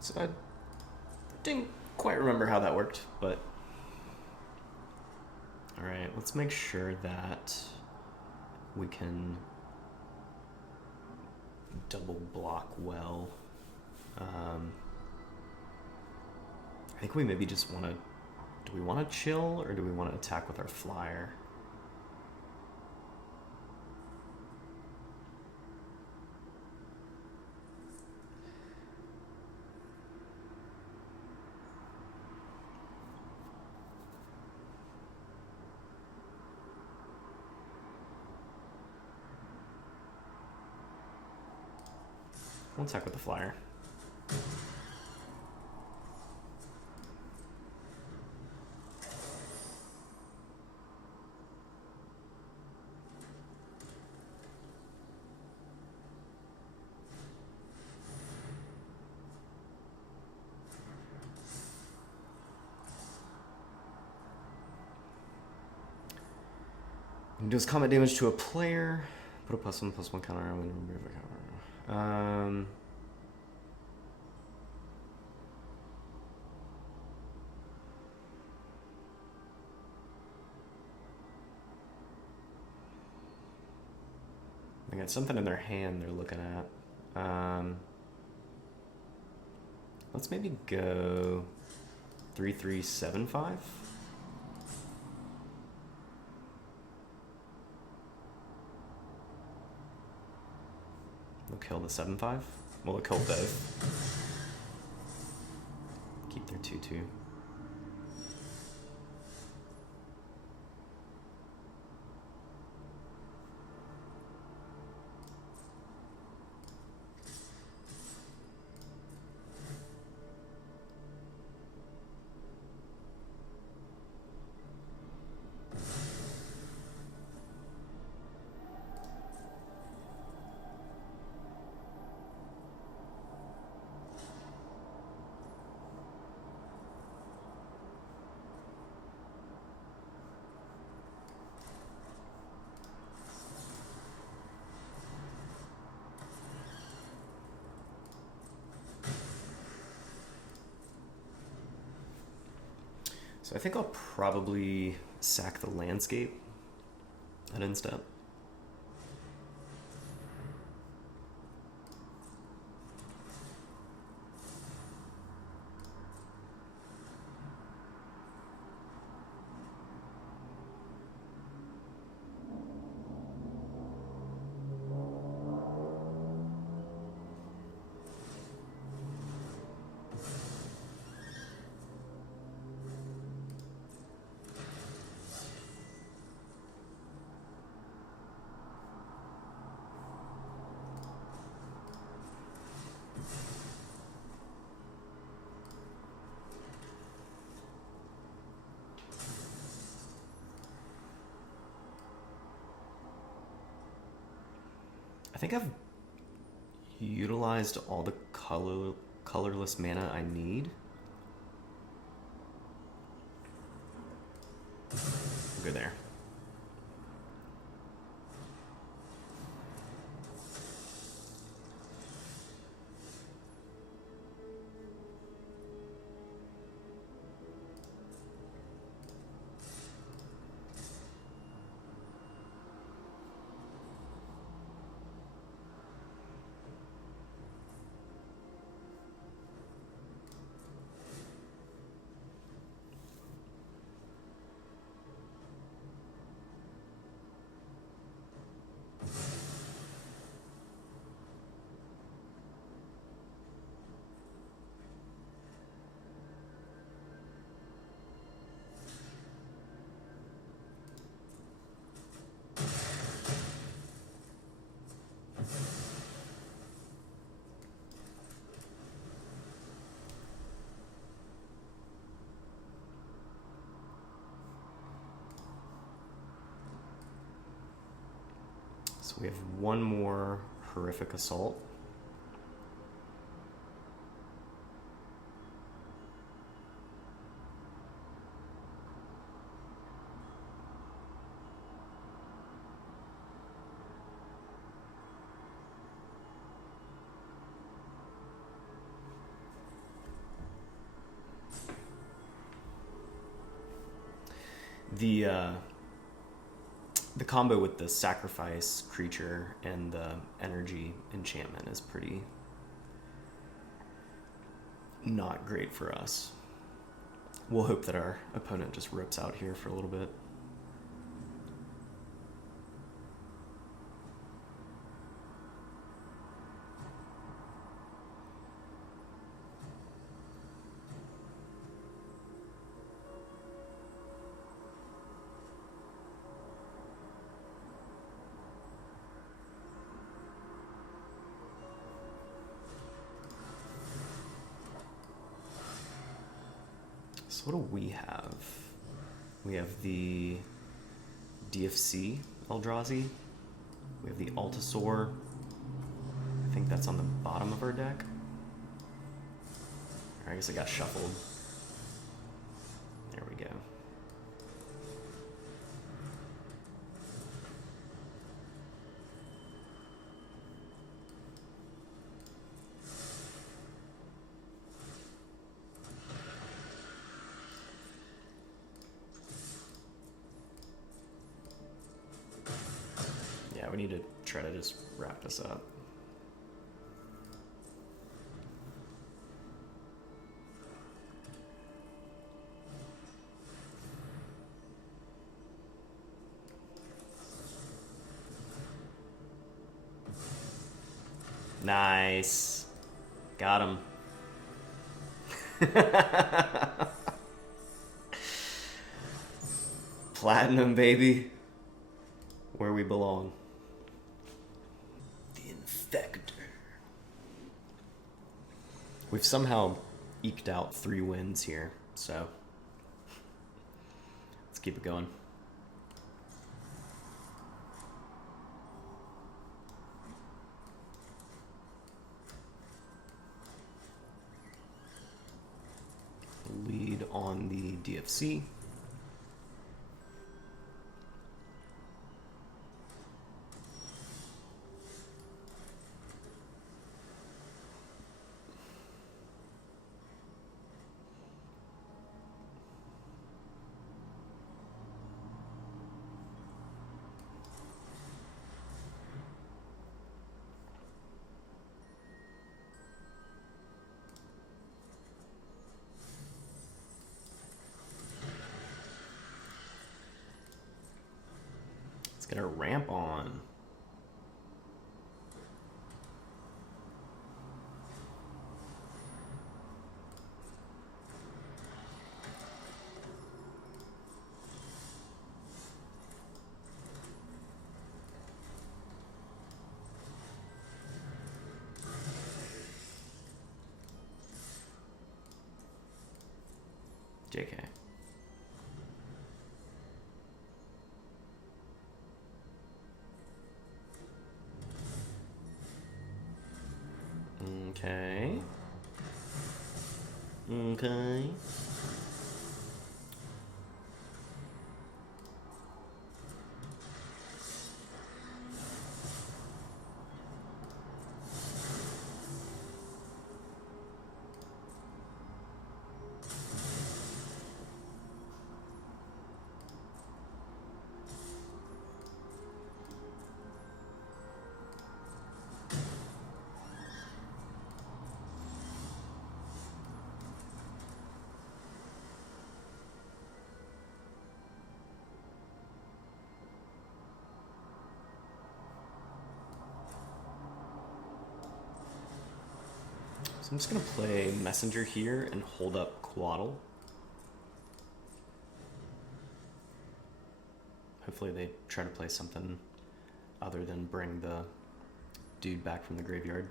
So I didn't quite remember how that worked, but all right, let's make sure that we can double block well. I think we maybe just want to, do we want to chill or do we want to attack with our flyer? We'll attack with the flyer. Does combat damage to a player. Put a +1/+1 counter on when you remove a counter. They got something in their hand they're looking at. Let's maybe go 3/3/7/5. We'll kill the 7/5. We'll kill both. Keep their 2/2. So I think I'll probably sack the landscape at end step. I think I've utilized all the colorless mana I need. We'll go there. So we have one more Horrific Assault. The combo with the sacrifice creature and the energy enchantment is pretty not great for us. We'll hope that our opponent just rips out here for a little bit. So what do we have? We have the DFC Eldrazi. We have the Altasaur. I think that's on the bottom of our deck. I guess it got shuffled. There we go. Yeah, we need to try to just wrap this up. Nice. Got him. Platinum, baby. Where we belong. The Infector. We've somehow eked out 3 wins here, so let's keep it going. Lead on the DFC. Get a ramp on. JK. Okay. Okay. I'm just going to play Messenger here and hold up Quaddle. Hopefully they try to play something other than bring the dude back from the graveyard.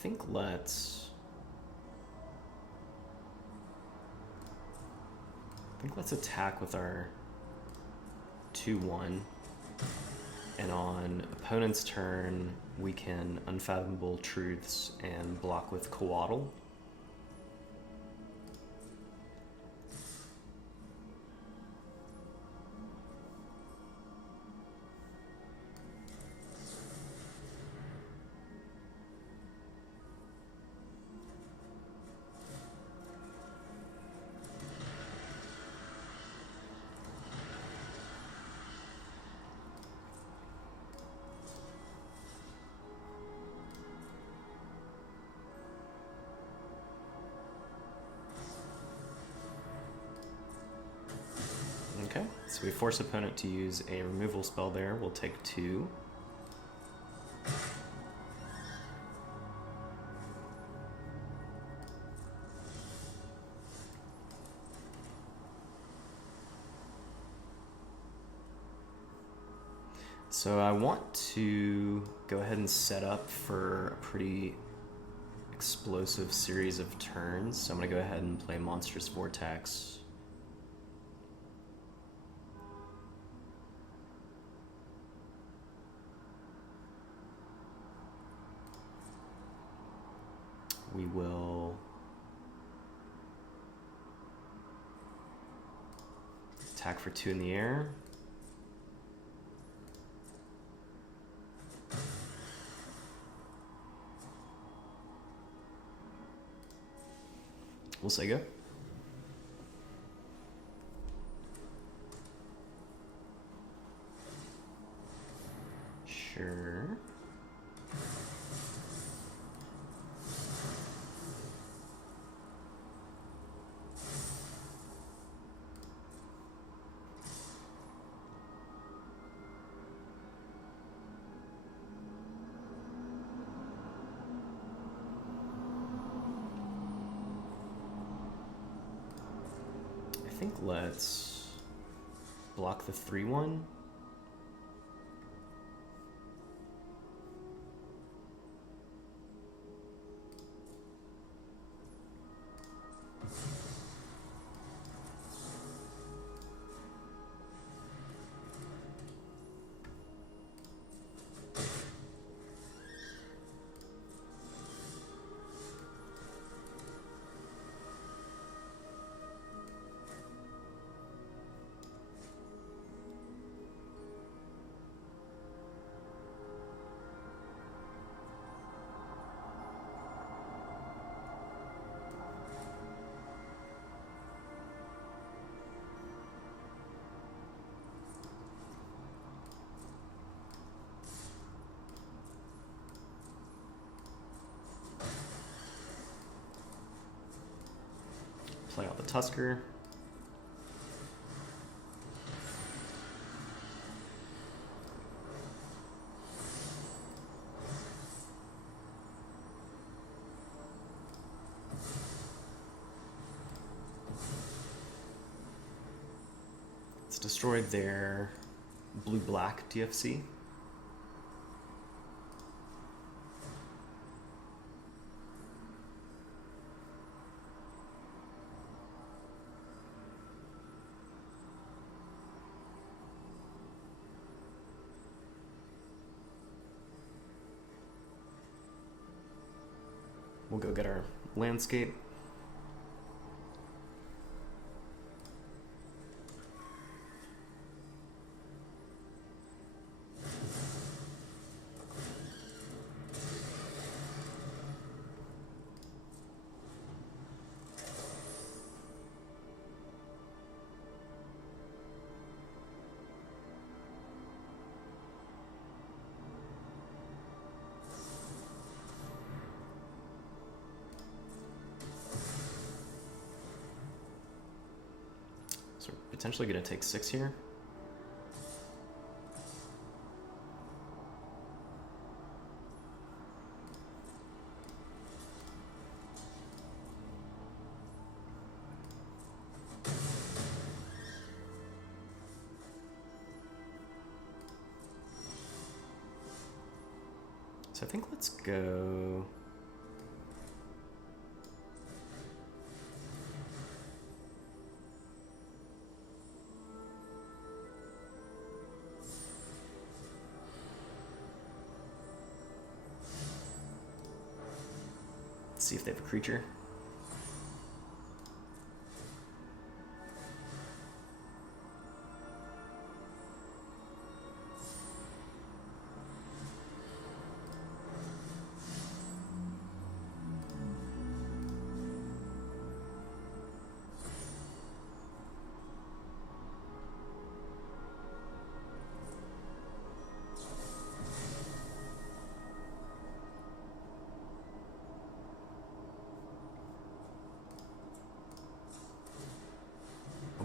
think let's attack with our 2/1, and on opponent's turn we can Unfathomable Truths and block with Coatl. Okay, so we force opponent to use a removal spell there. We'll take 2. So I want to go ahead and set up for a pretty explosive series of turns. So I'm going to go ahead and play Monstrous Vortex. We will attack for 2 in the air. We'll say go. Sure. I think let's block the 3/1. Play out the Tusker. It's destroyed their blue-black DFC. We'll go get our landscape. So we're potentially going to take 6 here. So I think let's go see if they have a creature.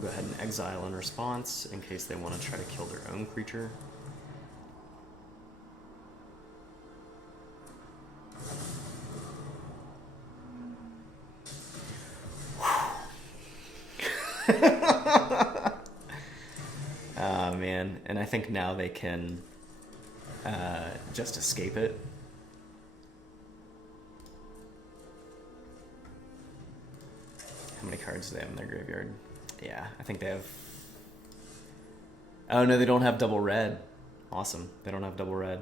Go ahead and exile in response in case they want to try to kill their own creature. Oh man, and I think now they can just escape it. How many cards do they have in their graveyard? Yeah, I think they have... Oh no, they don't have double red. Awesome, they don't have double red.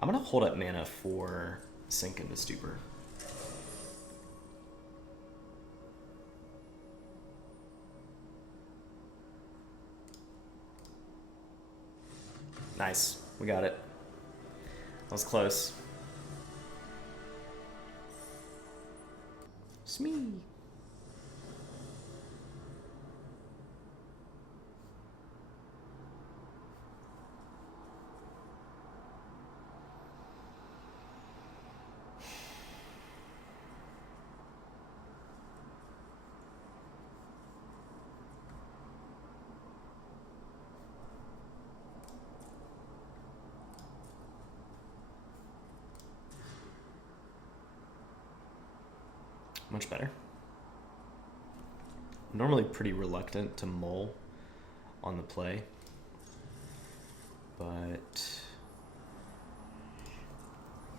I'm gonna hold up mana for Sink into Stupor. Nice, we got it. That was close. Smee. Much better. I'm normally pretty reluctant to mull on the play, but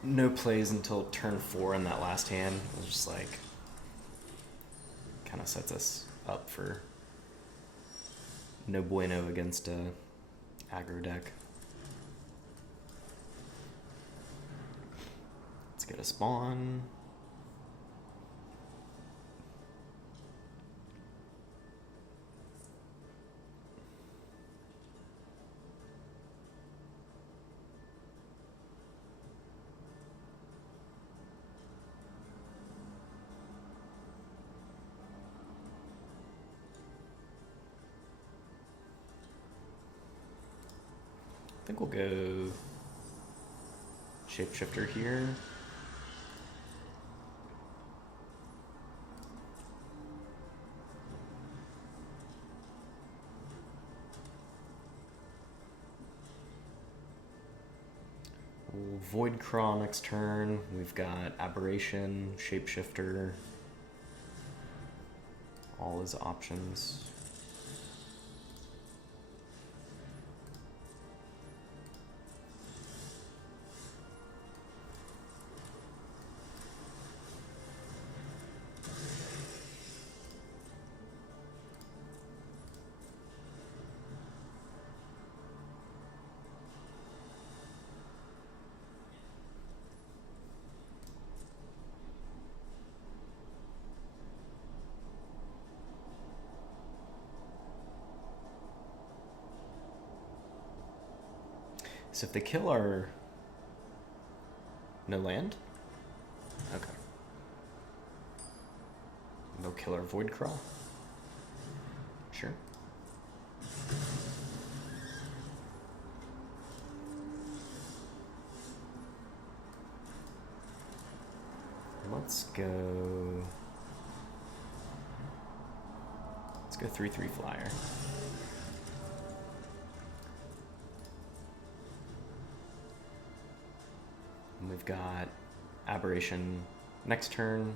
no plays until turn 4 in that last hand is just like kind of sets us up for no bueno against a aggro deck. Let's get a spawn. I think we'll go Shapeshifter here. We'll Void Crawl next turn. We've got Aberration, Shapeshifter, all his options. So if they kill our... No land? Okay. They'll kill our Void Crawl? Sure. Let's go 3/3 flyer. And we've got Aberration next turn.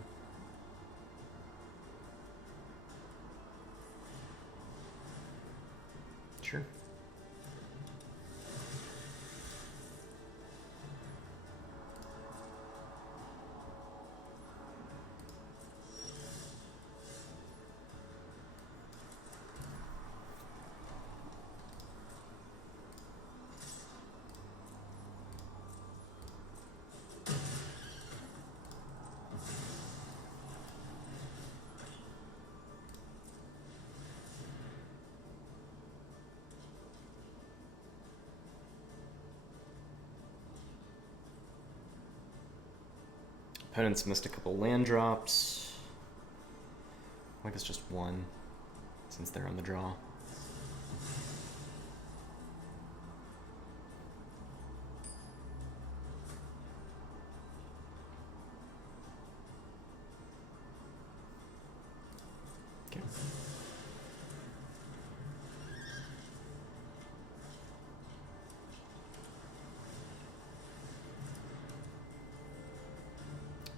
Sure. Opponents missed a couple land drops. I guess just one, since they're on the draw. Okay.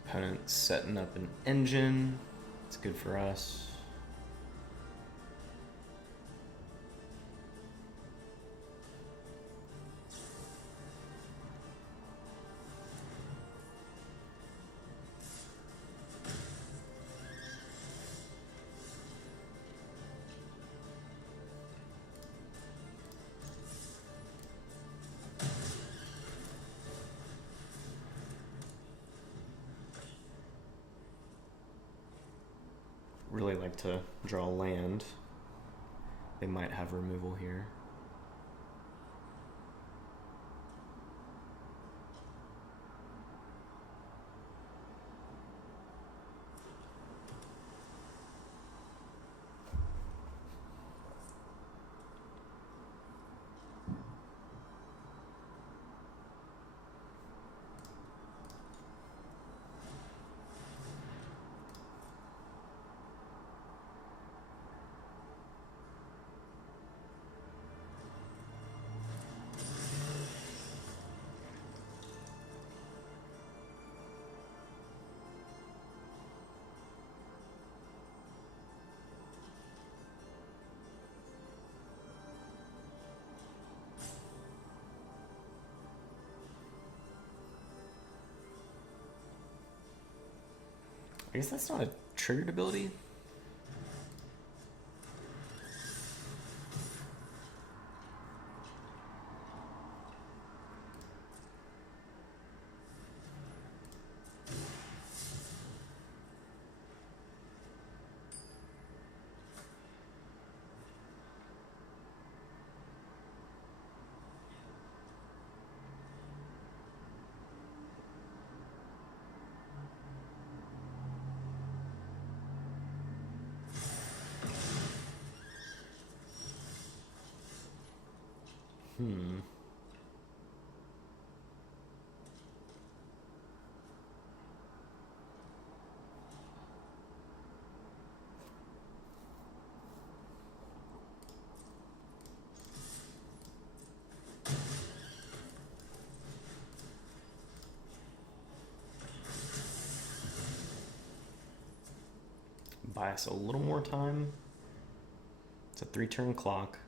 Opponent setting up an engine. It's good for us. Really like to draw land. They might have removal here. I guess that's not a triggered ability. Buy us a little more time. It's a 3-turn clock.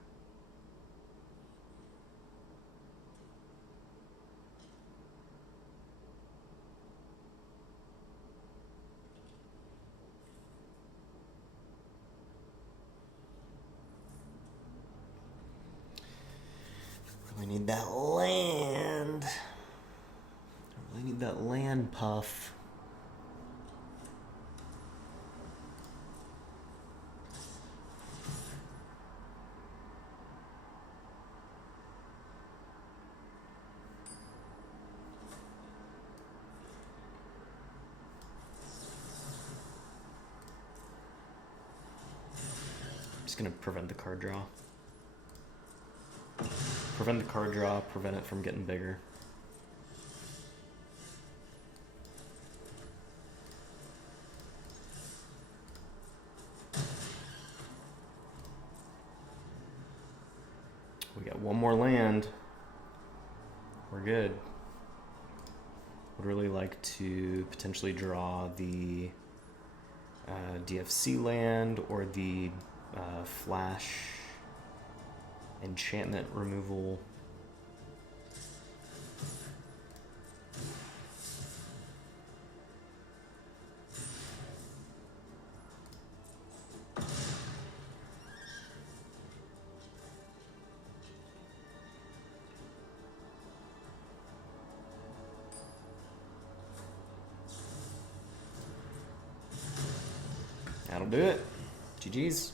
Really need that land. I really need that land puff. Just gonna prevent the card draw. Prevent the card draw, prevent it from getting bigger. We got one more land. We're good. Would really like to potentially draw the DFC land or the flash enchantment removal. That'll do it. GG's.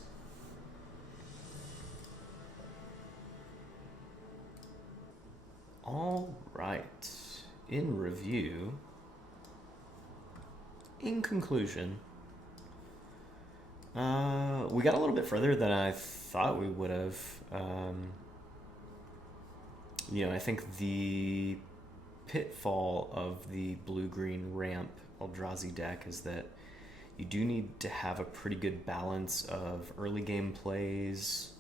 All right. In review, in conclusion, we got a little bit further than I thought we would have. I think the pitfall of the blue-green ramp Eldrazi deck is that you do need to have a pretty good balance of early game plays,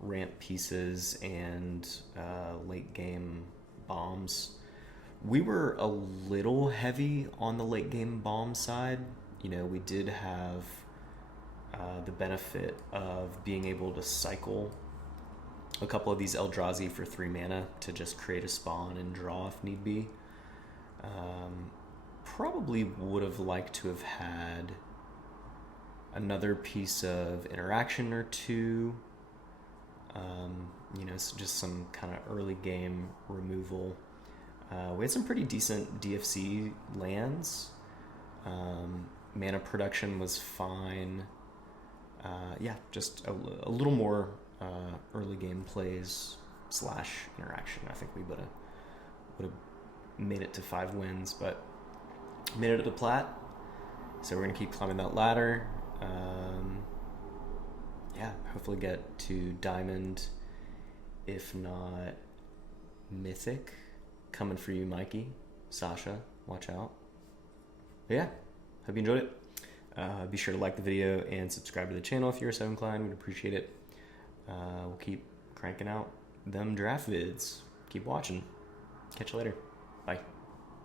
ramp pieces, and late game bombs. We were a little heavy on the late game bomb side. We did have the benefit of being able to cycle a couple of these Eldrazi for 3 mana to just create a spawn and draw if need be. Probably would have liked to have had another piece of interaction or two. So just some kind of early game removal. We had some pretty decent DFC lands. Mana production was fine. Just a little more early game plays / interaction. I think we would have made it to 5 wins, but made it to plat. So we're gonna keep climbing that ladder. Hopefully get to diamond, if not mythic. Coming for you, Mikey, Sasha. Watch out. But yeah, hope you enjoyed it. Be sure to like the video and subscribe to the channel if you're so inclined. We'd appreciate it. We'll keep cranking out them draft vids. Keep watching. Catch you later. Bye.